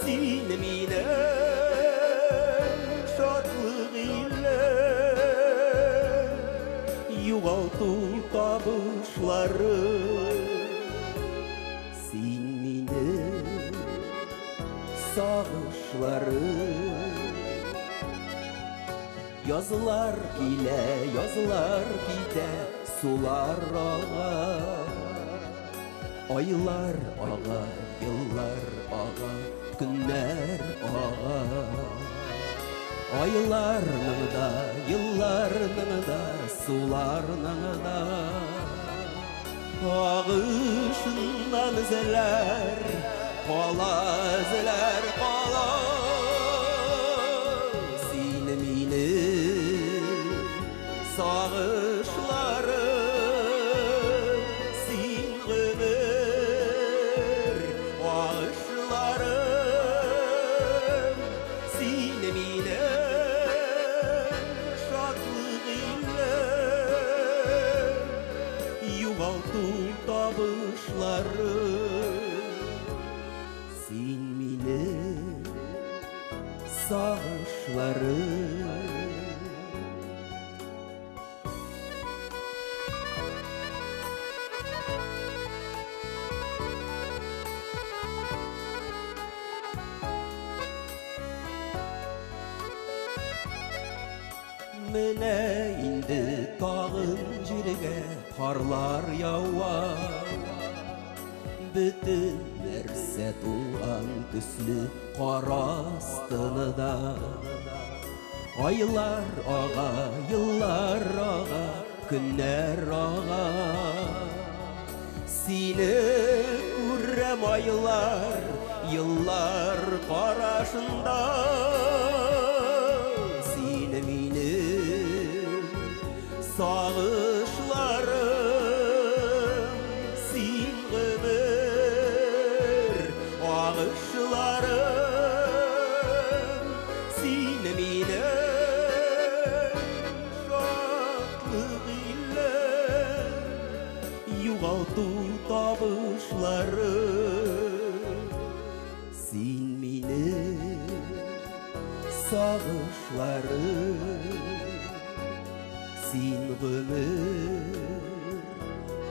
сені мені шатлық илем, юғалту табышларым, сен мені сағышларым. Yazılar kile, yazılar kide, sular ağa. Aylar ağa, yıllar ağa, günler ağa. Aylarının da, yıllarının da, sularının da. Ağışından zeler, qala zeler, qala. Sağışlarım, sin gümür ağışlarım, sin eminem şadlık ilem, yuvaltı tabışlarım, sin minem sağışlarım. Менә инде тагын җиргә карлар ява. Бөтен нәрсә туңган төсле кар астында. Айлар ага, йыллар ага, көннәр ага. Сине күрәм айлар, йыллар карашында. Sağışlarım, sin gümür ağışlarım, sin eminem şadlık ilem, yuğaltı tabışlarım, sin minem sağışlarım. Sin gümür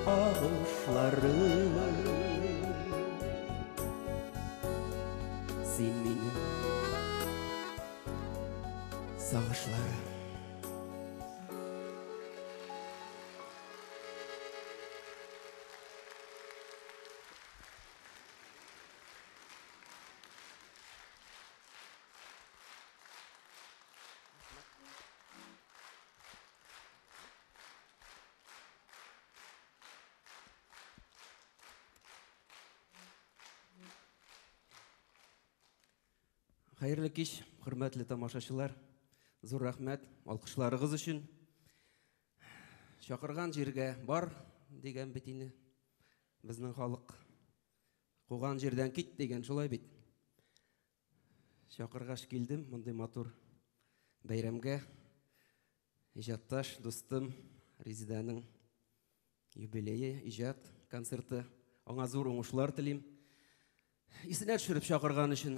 ağışlarım, sin benim sağışlarım. Хайырлы кич, хөрмәтле тамашачылар. Зур рәхмәт алкышларыгыз өчен. Чакырган җиргә бар дигән бит инде. Безнең халык куган җирдән кит дигән шулай бит. Чакыргаш килдем мондый матур бәйрәмгә. Иҗатташ дустым Резиданың юбилее, иҗат концерты. Аңа зур уңышлар телим. Исенә төшереп чакырган өчен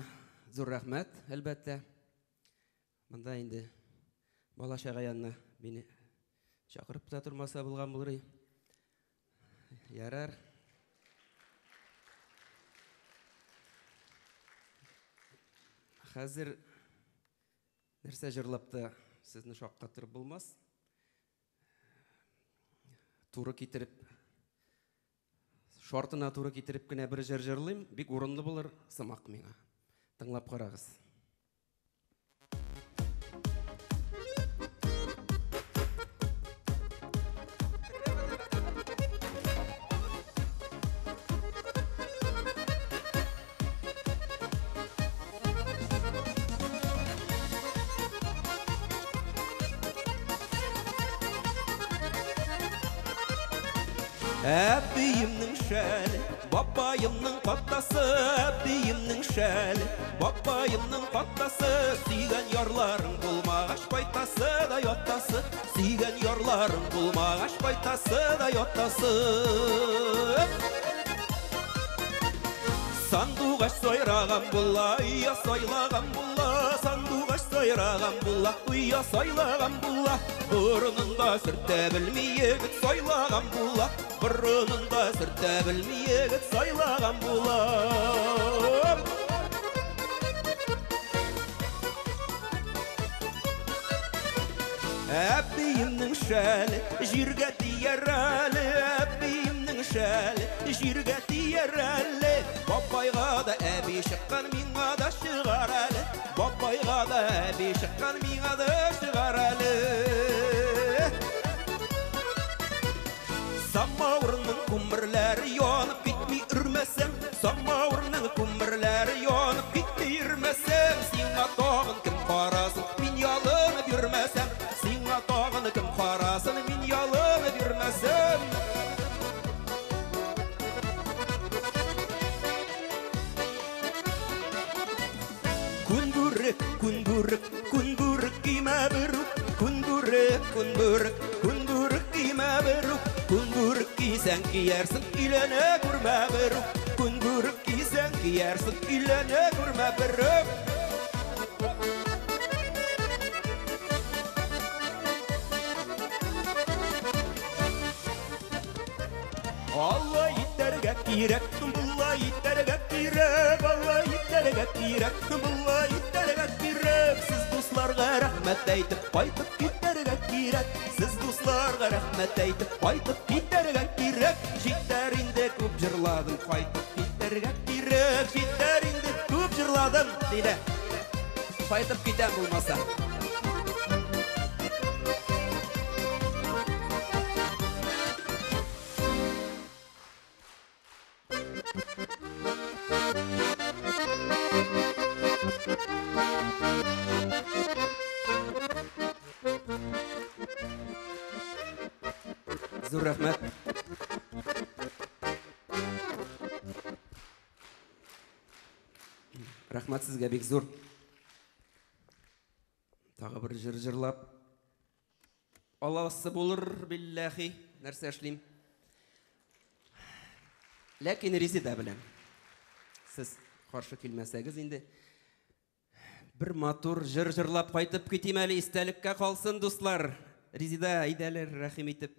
зур рәхмәт, әлбәттә. Монда инде бала-чага янына мине чакырып та тормаса булган булыр. Ярар. Хәзер нәрсә җырлап та сезне шаккатырып булмас. Туры китереп, шартына туры китереп кенә бер җыр җырлыйм, бик урынлы булыр сымак миңа. Тыңлап карагыз. Әбиемнің шәлі, бабайымның паттасы, әбиемнің шәлі, бабайымның паттасы, сүйген ярларың булмагач байтасы да яттасы, сүйген ярларың булмагач байтасы да яттасы. Сандугач сайраган була, уя сайлаган була, сандугач сайраган була, уя сайлаган була, бурынында сөртә белми егет сайлаган була, бурынында сөртә белми егет сайлаган була. Әбиемнің шәлі, җиргә тияр әле, әбиемнің шәлі, җиргә тияр әле. Бабайга да әби чыккан, миңа да чыгар әле. Бабайга да әби чыккан, миңа да чыгар әле. Самавырның күмерләре янып китми үрмәсәм, самавырның күмерләре янып китми үрмәсәм, сиңа тагын кем карасын, мин ялынып йөрмәсәм, сиңа тагын кем карасын, мин ялынып йөрмәсәм. Күндүрек, күндүрек, күндүрек кимә берүк, күндүрек, күндүрек, күндүрек кимә берүк, күндүрек кисәң киярсың, иләнә күрмә берүк, күндүрек кисәң киярсың, иләнә күрмә берүк. Allah итәргә кирәк, булла итәргә кирәк, Allah итәргә кирәк, булла итәргә кирәк. Сез дусларга рәхмәт әйтеп, кайтып китәргә кирәк. Сез дусларга рәхмәт әйтеп, кайтып китәргә кирәк. Җитәр инде күп җырладым, кайтып китәргә кирәк. Җитәр инде күп җырладым, диде. Кайтып китәм булмаса. Зур рәхмәт. Рәхмәт сезгә бик зур. Тагы бер җыр җырлап аласы булыр билләхи, нәрсә эшлим. Ләкин Резида белән сез каршы килмәсәгез инде бер матур җыр җырлап кайтып китим әле, истәлеккә калсын дуслар. Резида, әйдәләр, рәхим итеп.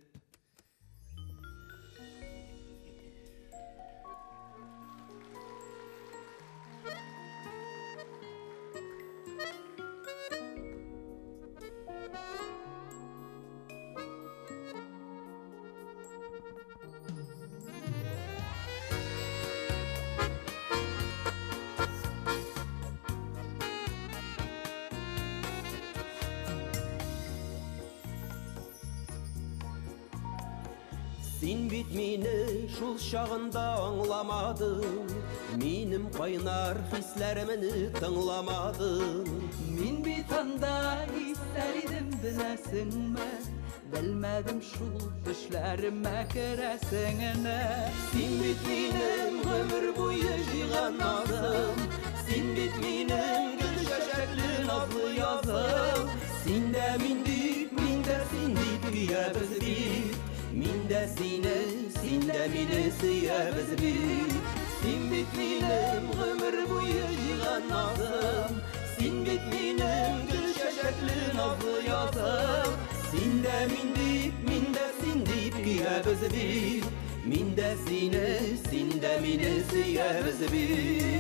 Син бит мине шул чагында аңламадың, минем кайнар хисләремне тыңламадың. Мин бит анда истәр идем беләсеңме, белмәдем шул төшләремә керәсеңне. Син бит минем гомер буе җыйган назым, син бит минем гөл чәчәкле назлы язым. Син дә мин дип син дип көябез бит. Мин дә сине, син дә мине сөябез бит. Син бит минем гомер буе җыйган назым, син бит минем гөл чәчәкле назлы язым. Син дә мин син дип көябез бит. Мин дә сине, син дә мине сөябез бит.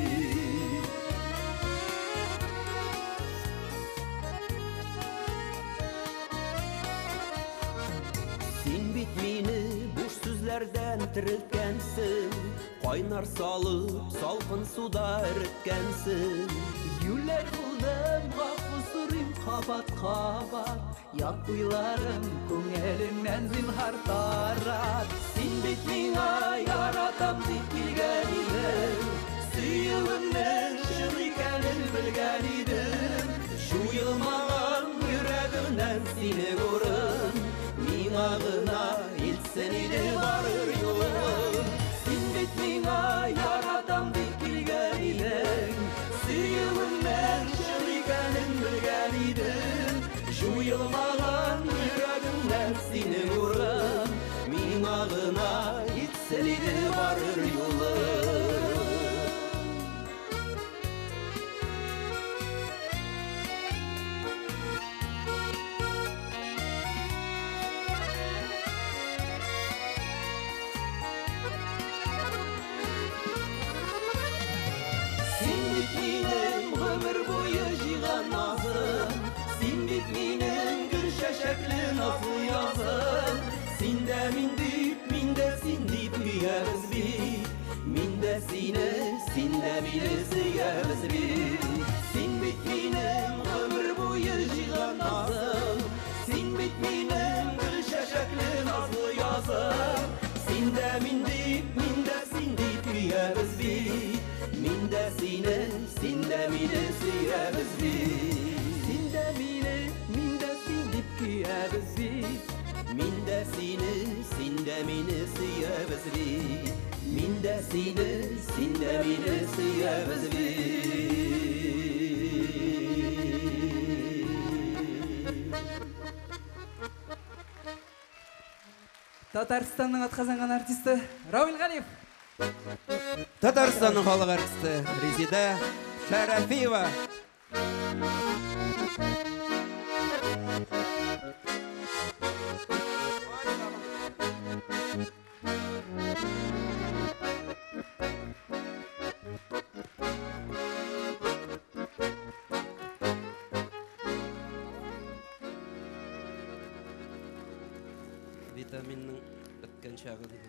Син бит мине буш сүзләрдән терелткәнсең, кайнар салып салкын суда эреткәнсең. Юләр булдым, гафу сорыйм кабат-кабат, ят уйларым күңелеңнән зинһар тарат. Син бит миңа яратам дип килгән идең, сөюеңнең чын икәнен белгән идем. Жуелмаган йөрәгемнән сине күрем, миңа гына илтсен иде барыр юлым. Син бит миңа яратам дип килгән идең, сөюеңнең чын икәнен белгән идем. Жуелмаган йөрәгемнән сине күрем, миңа гына илтсен иде барыр юлым. Син бит минем гомер буе җыйган назым, син бит минем гөл чәчәкле назлы язым. Син дә мин син дип көябез бит. Мин дә сине, син дә мине сөябез бит. Син бит минем гомер буе җыйган назым, син бит минем гөл чәчәкле назлы язым. Син дә мин син дип көябез бит. Мин дә сине, син дә мине сөябез бит. Син дә син дип көябез бит. Мин дә сине, син дә мине сөябез бит. Мин дә сине, син дә мине сөябез бит. Татарстанның атказанган артисты Рауил Галиев. Татарстанның халық артисты Резида Шәрәфиева. Витаминның беткән чагы дип.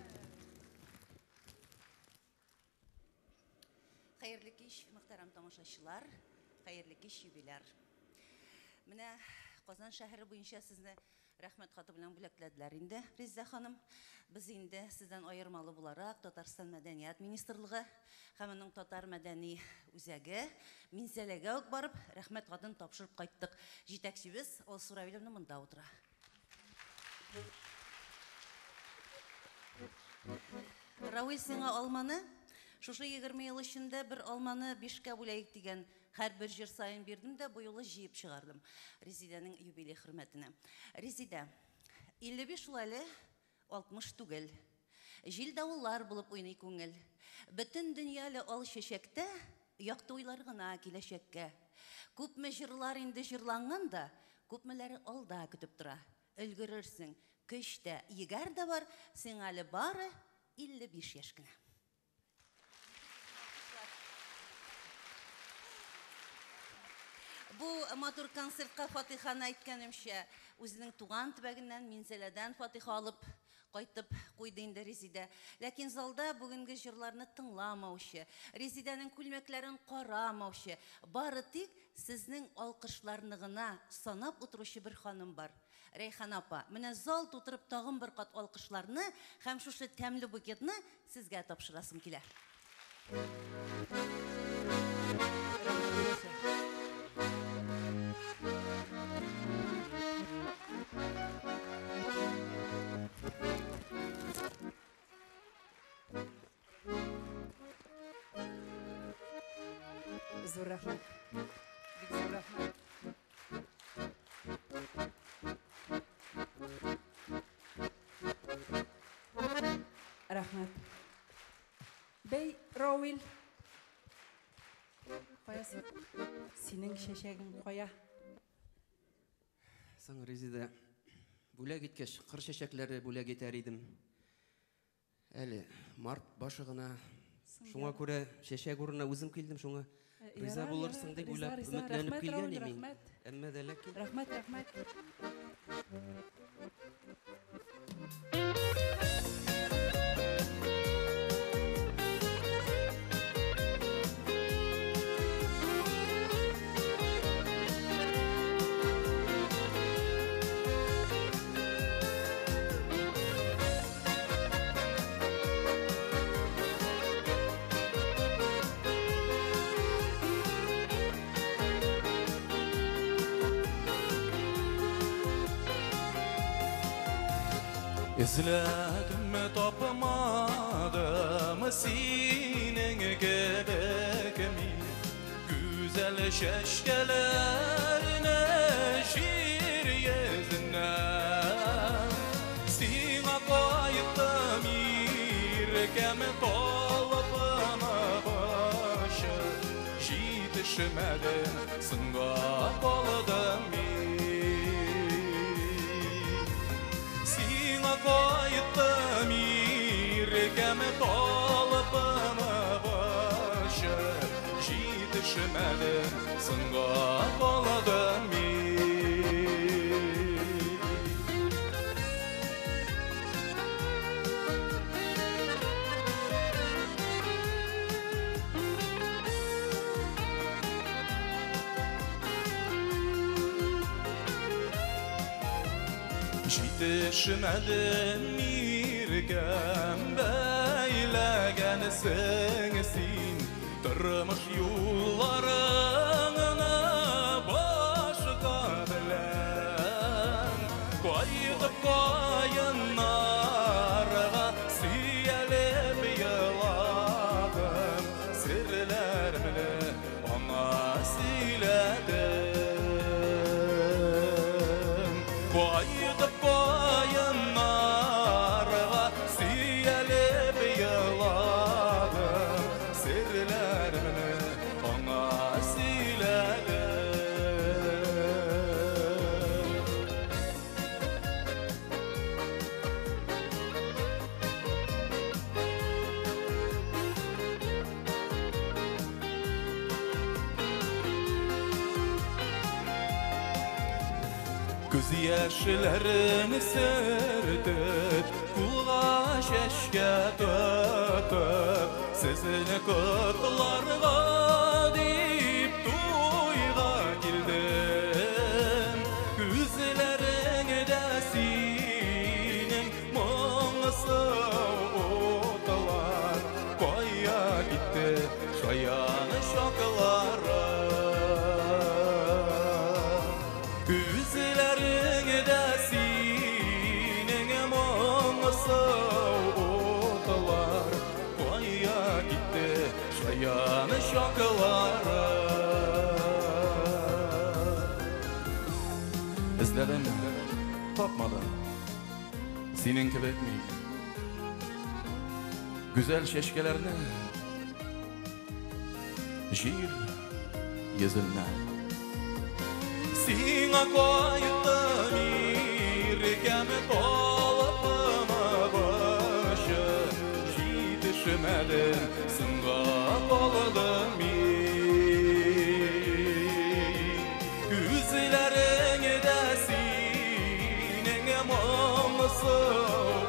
Хәерле кич, мөхтәрәм тамашачылар, хәерле кич, юбиляр. Менә Казан шәһәре буенча сезне рәхмәт хаты белән бүләкләделәр инде, Резида ханым. Без инде сездән аермалы буларак Татарстан мәдәният министрлыгы һәм аның татар мәдәни үзәге Минзәләгә үк барып, рәхмәт хатын тапшырып кайттык. Җитәкчебез Алсу Равиловна монда утыра. Рауил, сиңа алманы шушы 20 ел эчендә бер алманы 5-кә бүләйек дигән һәрбер җир сайын бирдем дә бу юлы җыеп чыгардым Резиданың юбилей хөрмәтенә. Резида, 55 ел әле 60 түгел. Җил давыллар булып уйный күңел. Бөтен дөньялы ал чәчәктә якты уйлар гына киләчәккә. Күпме җырлар инде җырланган да, күпмеләре алда көтеп тора. Өлгерерсең, көч тә, егәр дә бар, син әле бары 55 яшь кенә. Бу матур концертка Фатиханы әйткәнемчә, үзенең туган төбәгеннән Минзәләдән Фатиха алып кайтып куйды инде Резида. Ләкин залда бүгенге җырларны тыңламаучы, Резиданың күлмәкләрен карамаучы, бары тик сезнең алкышларны гына санап утыручы бер ханым бар. Рәйхан апа, менә зал тутырып тагын бер кат алкышларны һәм шушы тәмле букетны сезгә тапшырасым килә. Зур рәхмәт. Бик зур рәхмәт. Рәхмәт. Бей, Рауил. Каясың? Синең шәшәгең кая? Соң Резида, бүләк иткәч, кыр чәчәкләре бүләк итәр идем. Әле март башы гына. Шуңа күрә чәчәк урынына үзем килдем, шуңа риза булырсың дип уйлап, өметләнеп килгән идем. Әмма дә ләкин Рәхмәт, рәхмәт. İzledim tapmadım senin gebekimi Güzel şeşkelerine şiir yezinden Sina kayıttım irkem talpama başı Jitişmedim sınga kaldım Koyttum irkeme talpama başı Jitişmedim sınga kaladım Jitişmedim irkem beylegensin sin Tırmış yollarına başka bilen Koyup koyunlarga siyelip yıladım Sirlerimle ona siledim Koyup koyunlarga siyelip yıladım Sirlerimle ona siledim Göz yaşlarını sırtıp Kulğa şeşke töküp Sizini kutlarga deyip Duyga girdim Gözlerinde senin Muğısı otalar Koya gitti Şayanı şokları Gözlerinde senin muğısı otalar Koya gitti şayanı şokları İzledim, tapmadım Senin gibi mi? Güzel şeşkelerini Jir yüzüne Sina koyttum irkeme talpama başı Jitişmedim sınga kaladım Gözlerinde senin muğısı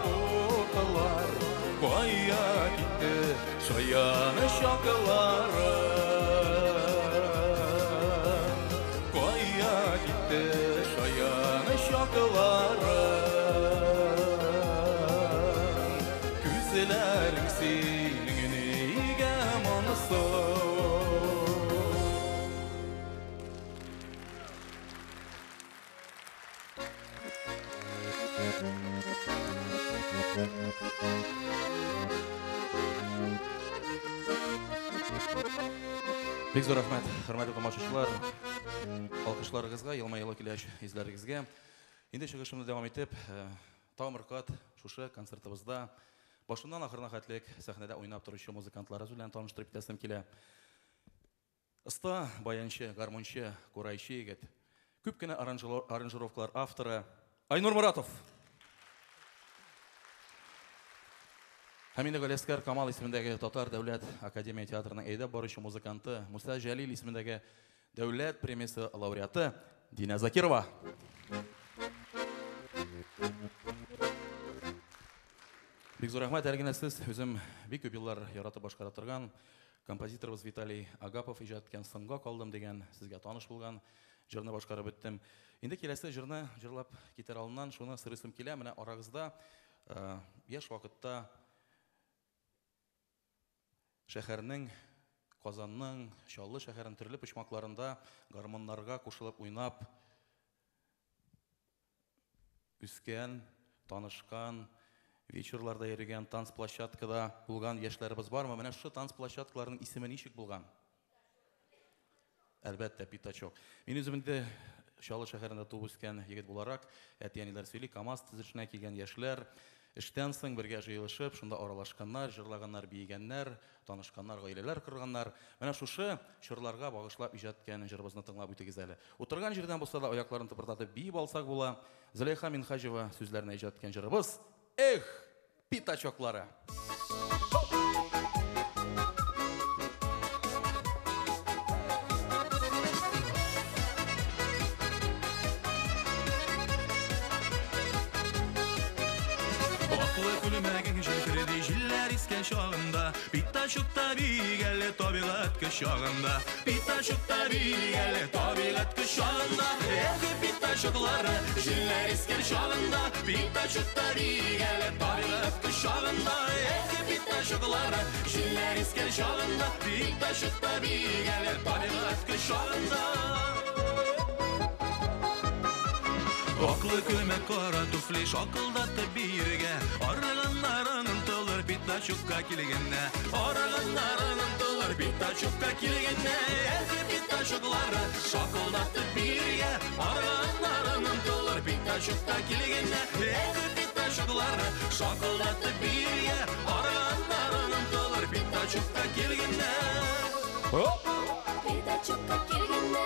otalar Koya gitti şayanı şokları Koya gitti şayanı şokları Бик зур рәхмәт, хөрмәтле тамашачылар. Алкышларыгызга, елмайлы киләч изләрегезгә. Инде чыгышымны дәвам итеп, тагын бер кат шушы концертыбызда башыннан ахырына хәтлек сәхнәдә уйнап торучы музыкантларыбыз белән таныштырып итәсем килә. Оста баянчы, гармончы, курайчы егет. Күп кенә аранжировкалар авторы Айнур Муратов. Һәм инде Галескар Камал исемендәге Татар дәүләт академия театрының әйдәп баручы музыканты, Муса Җәлил исемендәге дәүләт премиясе лауреаты Дина Закирова. Бик зур рәхмәт, әлегә сез үзем бик күп еллар яратып башкара торган композиторыбыз Виталий Агапов иҗат иткән Сынга калдым дигән сезгә таныш булган җырны башкарып беттем. Инде киләсе җырны җырлап китәр алдыннан шуны сырысым килә, менә арагызда яшь вакытта шәһәрнең, Казанның, Чаллы шәһәрен төрле почмакларында гармоннарга кушылып уйнап үскән, танышкан, вечерларда йөргән, танцплощадкада булган яшьләребез бармы? Менә шушы танцплощадкаларның исеме ничек булган? Әлбәттә, Пятачок. Мин үзем инде Чаллы шәһәрендә туып үскән егет буларак, әти-әниләр сөйли, КамАЗ төзелешенә килгән яшьләр эштән соң бергә җыелышып, шунда аралашканнар, җырлаганнар, биегәннәр, танышканнар, гаиләләр корганнар. Менә шушы чырларга багышлап иҗат иткән җырыбызны тыңлап үтегез әле. Утырган җирдән булса да аякларын тыпырдатып биеп алсак була. Зөләйха Минхаҗева сүзләренә иҗат иткән җырыбыз Эх, Пятачоклары. Шагында, Пятачокта бигәле табигать кышагында, Пятачокта бигәле табигать кышагында, Эх, Пятачоклары, җилләр искән шагында, Пятачокта бигәле табигать кышагында, Эх, Пятачоклары, җилләр искән шагында, Пятачокта бигәле табигать кышагында. Аклы көмәк кара туфли шакылдатып биргә, арыганнарын тылыр Пятачокка килгәннә, арыганнарын тылыр Пятачокка килгәннә, Эх, Пятачоклары, шакылдатып биргә, арыганнарын тылыр Пятачокка килгәннә, Эх, Пятачоклары, шакылдатып биргә, арыганнарын тылыр Пятачокка килгәннә. Пятачокка килгәннә.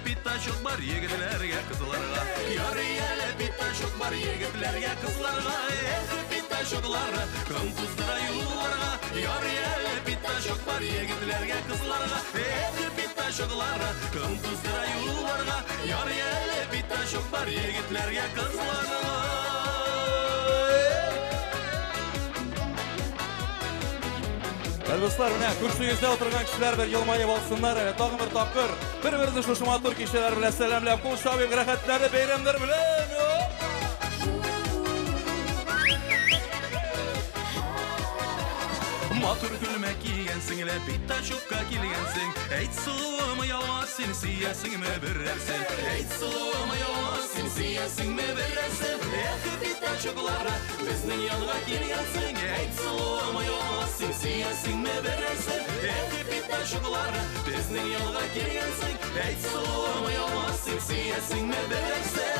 Пятачок бар егетләргә, кызларга. Ярый әле Пятачок бар егетләргә, кызларга. Эх, Пятачоклары, кем туздыра юлларга. Ярый әле Пятачок бар егетләргә, кызларга. Эх, Пятачоклары, кем туздыра юлларга. Ярый әле Пятачок бар егетләргә, кызларга. Достар, менә күршегездә утырган кешеләр бер елмаеп алсыннар, тагын бер тапкыр бер-берне шушы матур кичәләр белән сәламләп, кул шабып рәхәтләре бәйрәмнәр белән. Матур күлмәк кигәнсең, Пятачокка килгәнсең, әйт сылуым ява син сөясеңме берәрсен, әйт сылуым ява син сөясеңме берәрсен, Эх, Пятачоклары, безнең янга килгәнсең, әйт сылуым ява син сөясеңме берәрсен, Эх, Пятачоклары, безнең янга килгәнсең, әйт сылуым ява син сөясеңме берәрсен.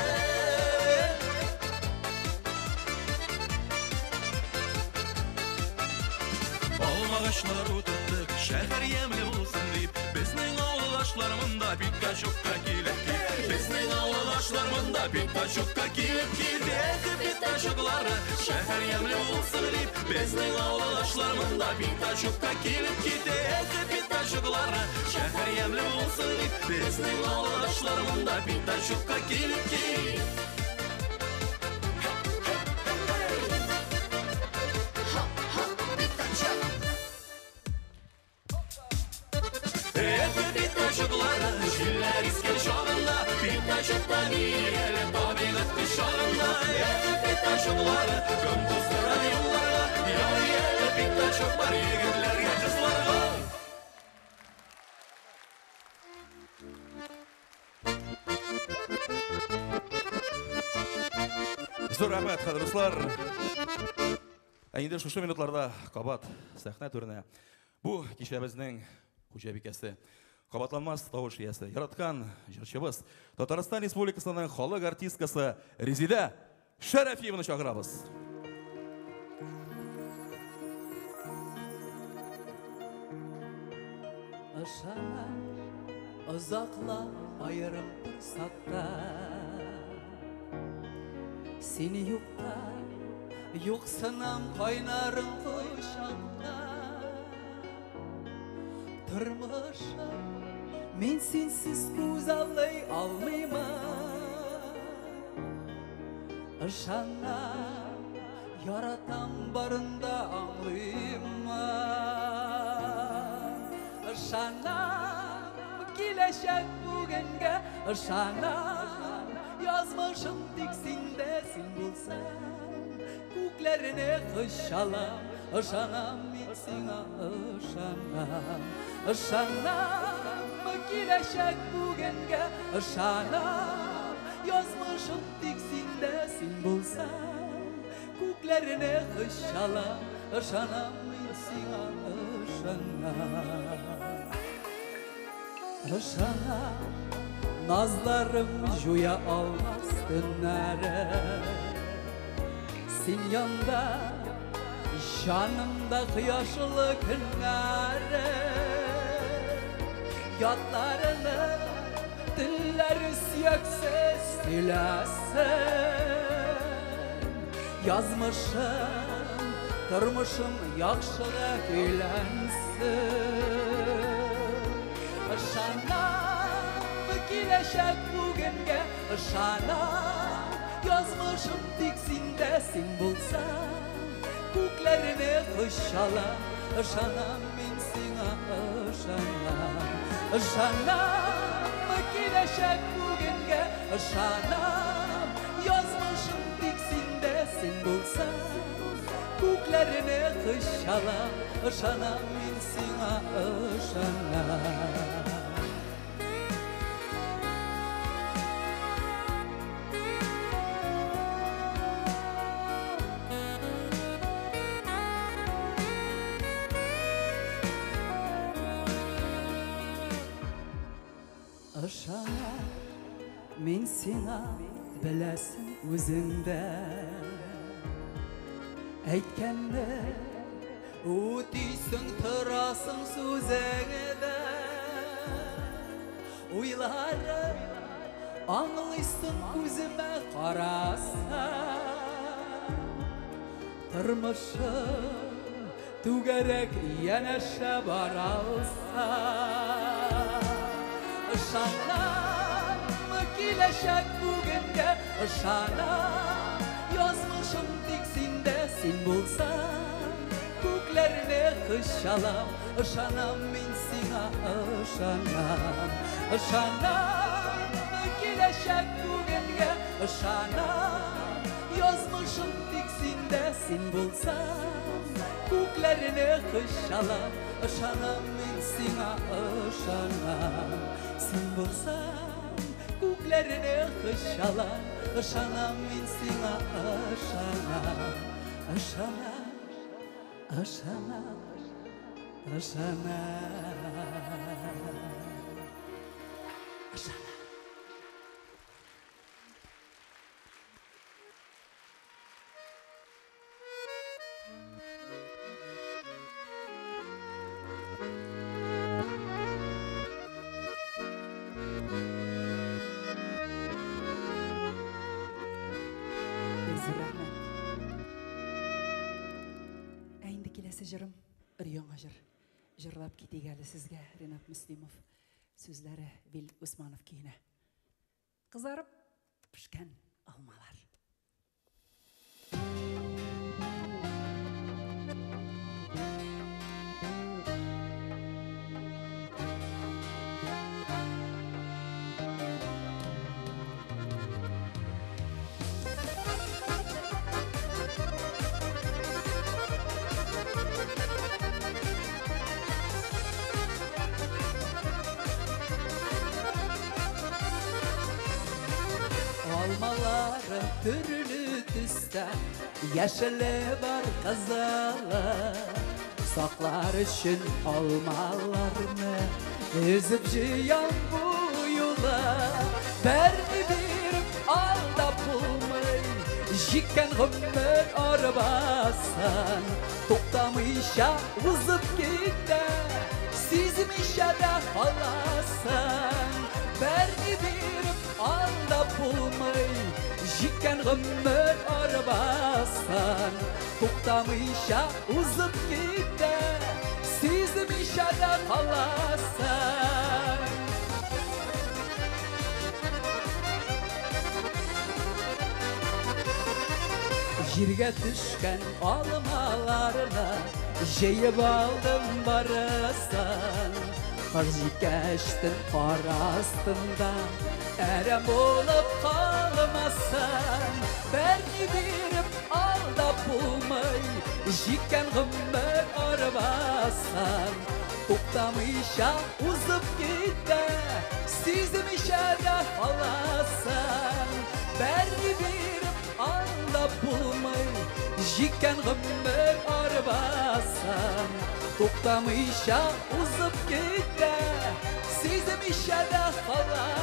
Алмагачлар утыртып, шәһәр ямьле булсын дип, безнең авылдашлар монда Пятачокка килеп кил. Безнең авылдашлар монда Пятачокка килеп кил. Эх, Пятачоклары, шәһәр ямьле булсын дип, безнең авылдашлар монда Пятачокка килеп кил. Эх, Пятачоклары, шәһәр ямьле булсын дип, безнең авылдашлар монда Пятачокка килеп кил. Пятачоклары, җилләр искән шагында, Пятачокта бигәле табигать кышагында, Эх, Пятачоклары, кем туздыра юлларга. Ярый әле Пятачок бар егетләргә, кызларга. Зур рахмет, кадерле дуслар. Инде шушы минутларда кабат сәхнә түренә. Бу кичәбезнең хуҗабикәсе, кабатланмас тавыш иясе, яраткан җырчыбыз, Татарстан Республикасының халык артисткасы Резида Шәрәфиеваны чакырабыз. Ышана озакла айырым фырсатта, сені юкта, юксынам кайнарым кушакта. Тормышым мен сенсіз күз алай алмаймын. Ышана яратам барында аңлаймын. Ышанам киләчәк бүгенге, ышанам язмышым тик синдә, син булсаң күкләрне кышалам. Ышанам мин сиңа, ышанам. Ышанам киләчәк бүгенге, ышанам язмышым тик синдә, син булсаң күкләрне кышалам. Ышанам мин сиңа, ышанам. Ышанам назларым жуя алмас төннәре, син янда жанымда кояшлы көннәре. Ятларыны телләре сөяксез сөйләсен, язмышым, тормышым яхшыга көйләнсен. Ышанам киләчәк бүгенге, ышанам язмышым тик синдә, син булсаң күкләрне кышалам. Ышанам мин сиңа, ышанам. Ышанам киләчәк бүгенге, ышанам язмышым тик синдә, син булсаң күкләрне кышалам. Ышанам мин сиңа, ышанам. Ышана мин сиңа, беләсең үзеңдә, әйткәнне үтисең, торасың сүзеңдә. Уйларым аңлыйсың күземә карасаң, тормышым түгәрәк янәшә баралсаң. Ышанам киләчәк бүгенге, ышанам язмышым тик синдә, син булсаң күкләрне кышалам. Ышанам мин сиңа, ышанам. Ышанам киләчәк бүгенге, ышанам язмышым тик синдә, син булсаң күкләрне кышалам. Ышанам мин сиңа, ышанам. Син булсаң күкләрне кышалам. Ышанам мин сиңа, ышанам. Ышанам, ышанам, ышанам. Ышанам. Жырым, өр-яңа жыр. Жырлап кетейік әлі сізге, Ренат Мүслимов. Сөзлері Вил Усманов кейіне. Қызарып пішкен алмалар. Алмалары түрілі төстә яшеле бар кызылы саклар өчен алмаларны өзеп җыям бу юлы берни биреп алдап булмый җиккән гомер арбасын туктамыйча узып китә сизмичә дә каласың берни биреп алдап булмый җиккән гомер арбасын туктамыйча узып китә сизмичә дә каласың Җиргә төшкән алмаларны җыеп алдым барысын Кар җикәчтен кар астында әрәм булып калмасын берни биреп алдап булмый җиккән гомер арбасын туктамыйча узып китә сизмичә дә каласың берни биреп алдап булмый җиккән гомер арбасын туктамыйча узып китә сизмичә дә каласың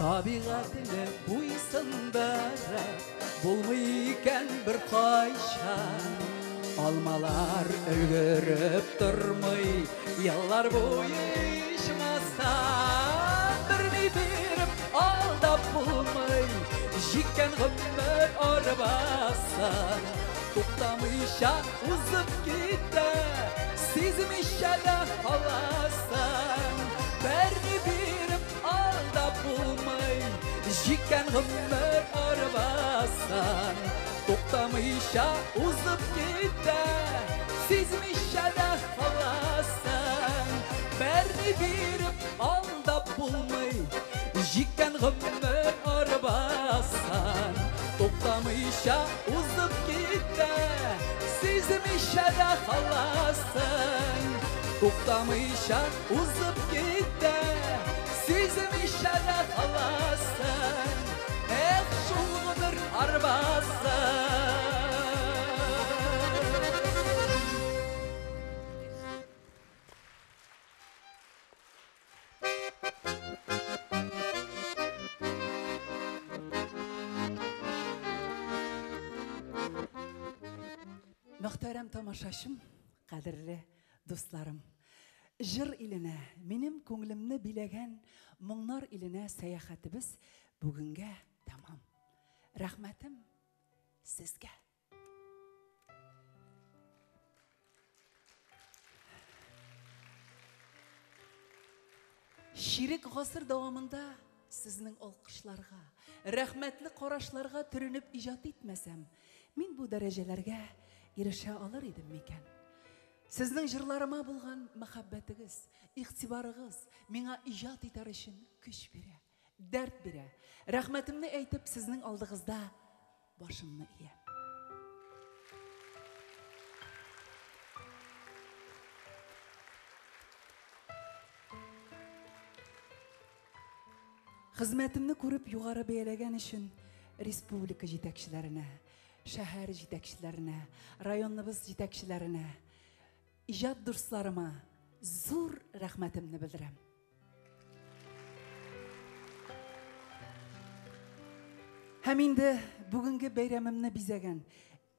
Табигатьне буйсындырып булмый икән бер кайчан Алмалар өлгереп тормый еллар буе ичмасам берни биреп алдап булмый җиккән гомер арбасын туктамыйча узып китә сизмичә дә каласың берни биреп алдап булмый җиккән гомер арбасын туктамыйча узып китә сизмичә дә каласың берни биреп алдап булмый җиккән гомер арбасын туктамыйча узып китә сизмичә дә каласың туктамыйча узып китә сизмичә дә каласың эх шул гомер арбасын Мөхтәрәм тамашачым, кадерле дусларым, җыр иленә, минем күңелемне биләгән моңнар иленә сәяхәтебез бүгенгә тәмам. Рәхмәтем сезгә. Ширек гасыр дәвамында сезнең алкышларга, рәхмәтле карашларга төренеп иҗат итмәсәм, мин бу дәрәҗәләргә ирешә алыр идем микән? Сезнең җырларыма булган мәхәббәтегез, игътибарыгыз миңа иҗат итәр өчен көч бирә, дәрт бирә. Рәхмәтемне әйтеп сезнең алдыгызда башымны иям. Хезмәтемне күреп югары бәяләгән өчен республика җитәкчеләренә, шәһәр җитәкчеләренә, районыбыз җитәкчеләренә, иҗат дусларыма зур рәхмәтемне белдерәм. Һәм инде бүгенге бәйрәмемне бизәгән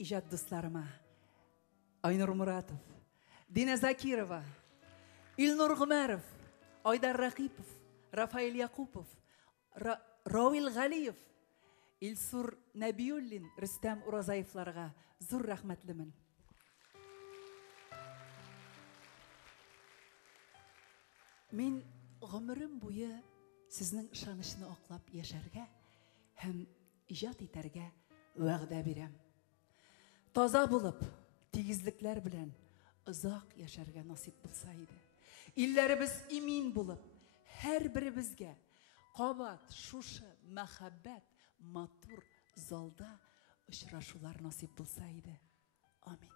иҗат дусларыма Айнур Муратов, Дина Закирова, Илнур Гомәров, Айдар Рахипов, Рафаил Якупов, Равил Галиев, Илсур Нәбиуллин, Рөстәм Уразаевларга зур рәхмәтлемен. Мин гомерем буе сезнең ышанычны аклап яшәргә һәм иҗат итәргә вәгъдә бирәм. Таза булып, тигезлекләр белән озак яшәргә насип булса иде. Илләребез имин булып, һәрберебезгә кабат шушы мәхәббәт матур залда очрашулар насип булса иде. Амин.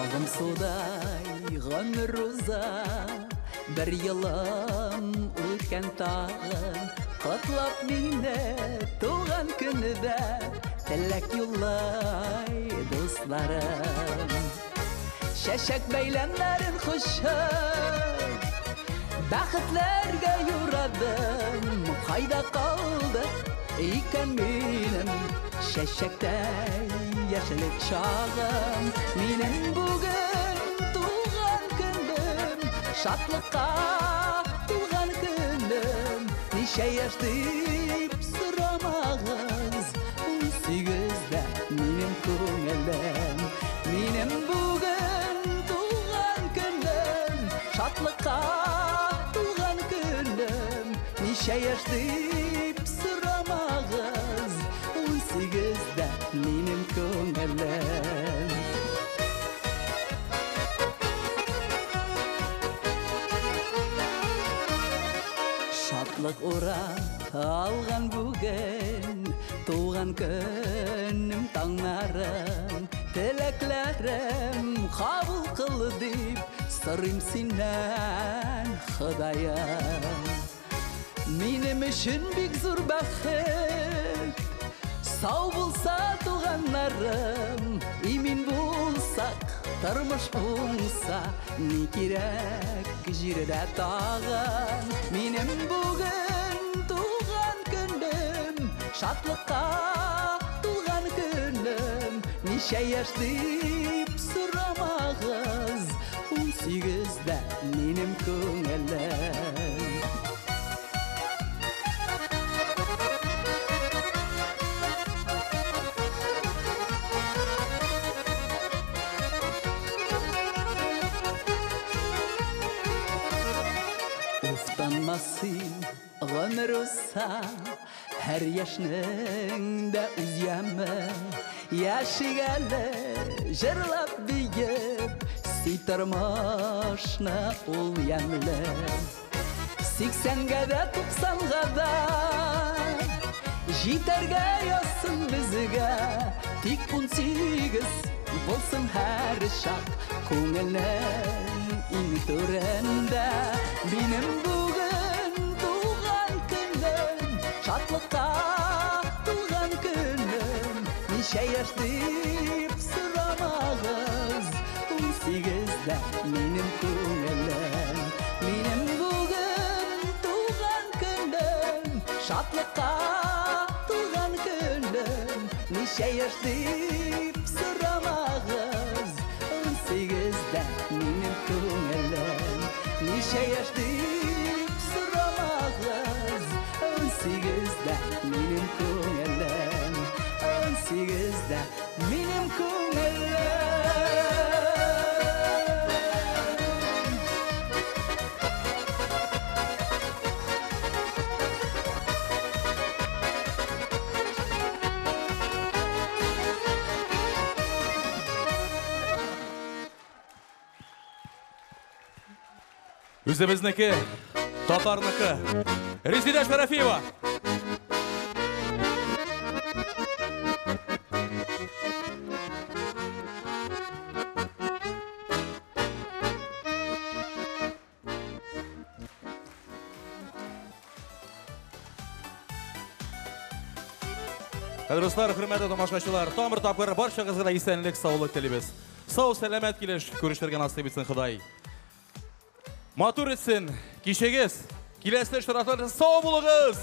Ağım suday gönür uza bir yılım ötken tağın Katlap mine tuğan günüde Telek yollay dostlarım Şeşek beylenlerin kuşu Bəxtlərgə yuradım Qayda qaldı ikən benim Şəşəkdə yaşılıq çağım Benim bugün tuğan gündüm Şadlıqqa tuğan gündüm Neşə yaşdıyıb sıramağız 18'də benim көңілім Benim bugün tuğan gündüm Şadlıqqa tuğan gündüm Neşə yaşdıyıb sıramağız 18'də benim көңілім Şadlık ura algan bugün Tuğan günüm tаңнарым Тілекlerim kabul kıl deyip Sırrım senden Xudayım Benim için big zor bəxet Sağ bulsa tuğanlarım Emin bulsak Tarmış olsa Ne gerek jirde tağın Benim bugün tuğan günüm Şadlıqqa tuğan günüm Neşə yaşdıyıb sıramağız 18'də benim көңілім Ustanmasın ömür olsa Her yaşının da üzüyemə Yaşı gələ jırlap biyip Sitarmaşna ol yəmlə 80'gə də 90'ga da Jitergə yazsın bizgə Tik 18 bolsun her şak Көңілін intörende Benim bugün tuğan günüm Şadlıqqa tuğan günüm Neşə yaşdıyıb sıramağız 18'də benim көңілім Benim bugün tuğan günüm Şadlıqqa tuğan günüm Neşə yaşdıyıb sıramağız 18'də benim көңілім Neşə yaşdıyıb sıramağız 18'də benim көңілім 18'də benim көңілім Өзімізнікі, татарныкі, Резида Шарафиева. Қадірлі достар, құрметті тамашашылар, тамыр тапқыр баршаңызға да есенлік, саулық тілейміз. Сау, сәлемет келеш, көріштерге насып етсін Құдай. Матур етсін, кешегіз, келесі штрафтар сау болыңыз.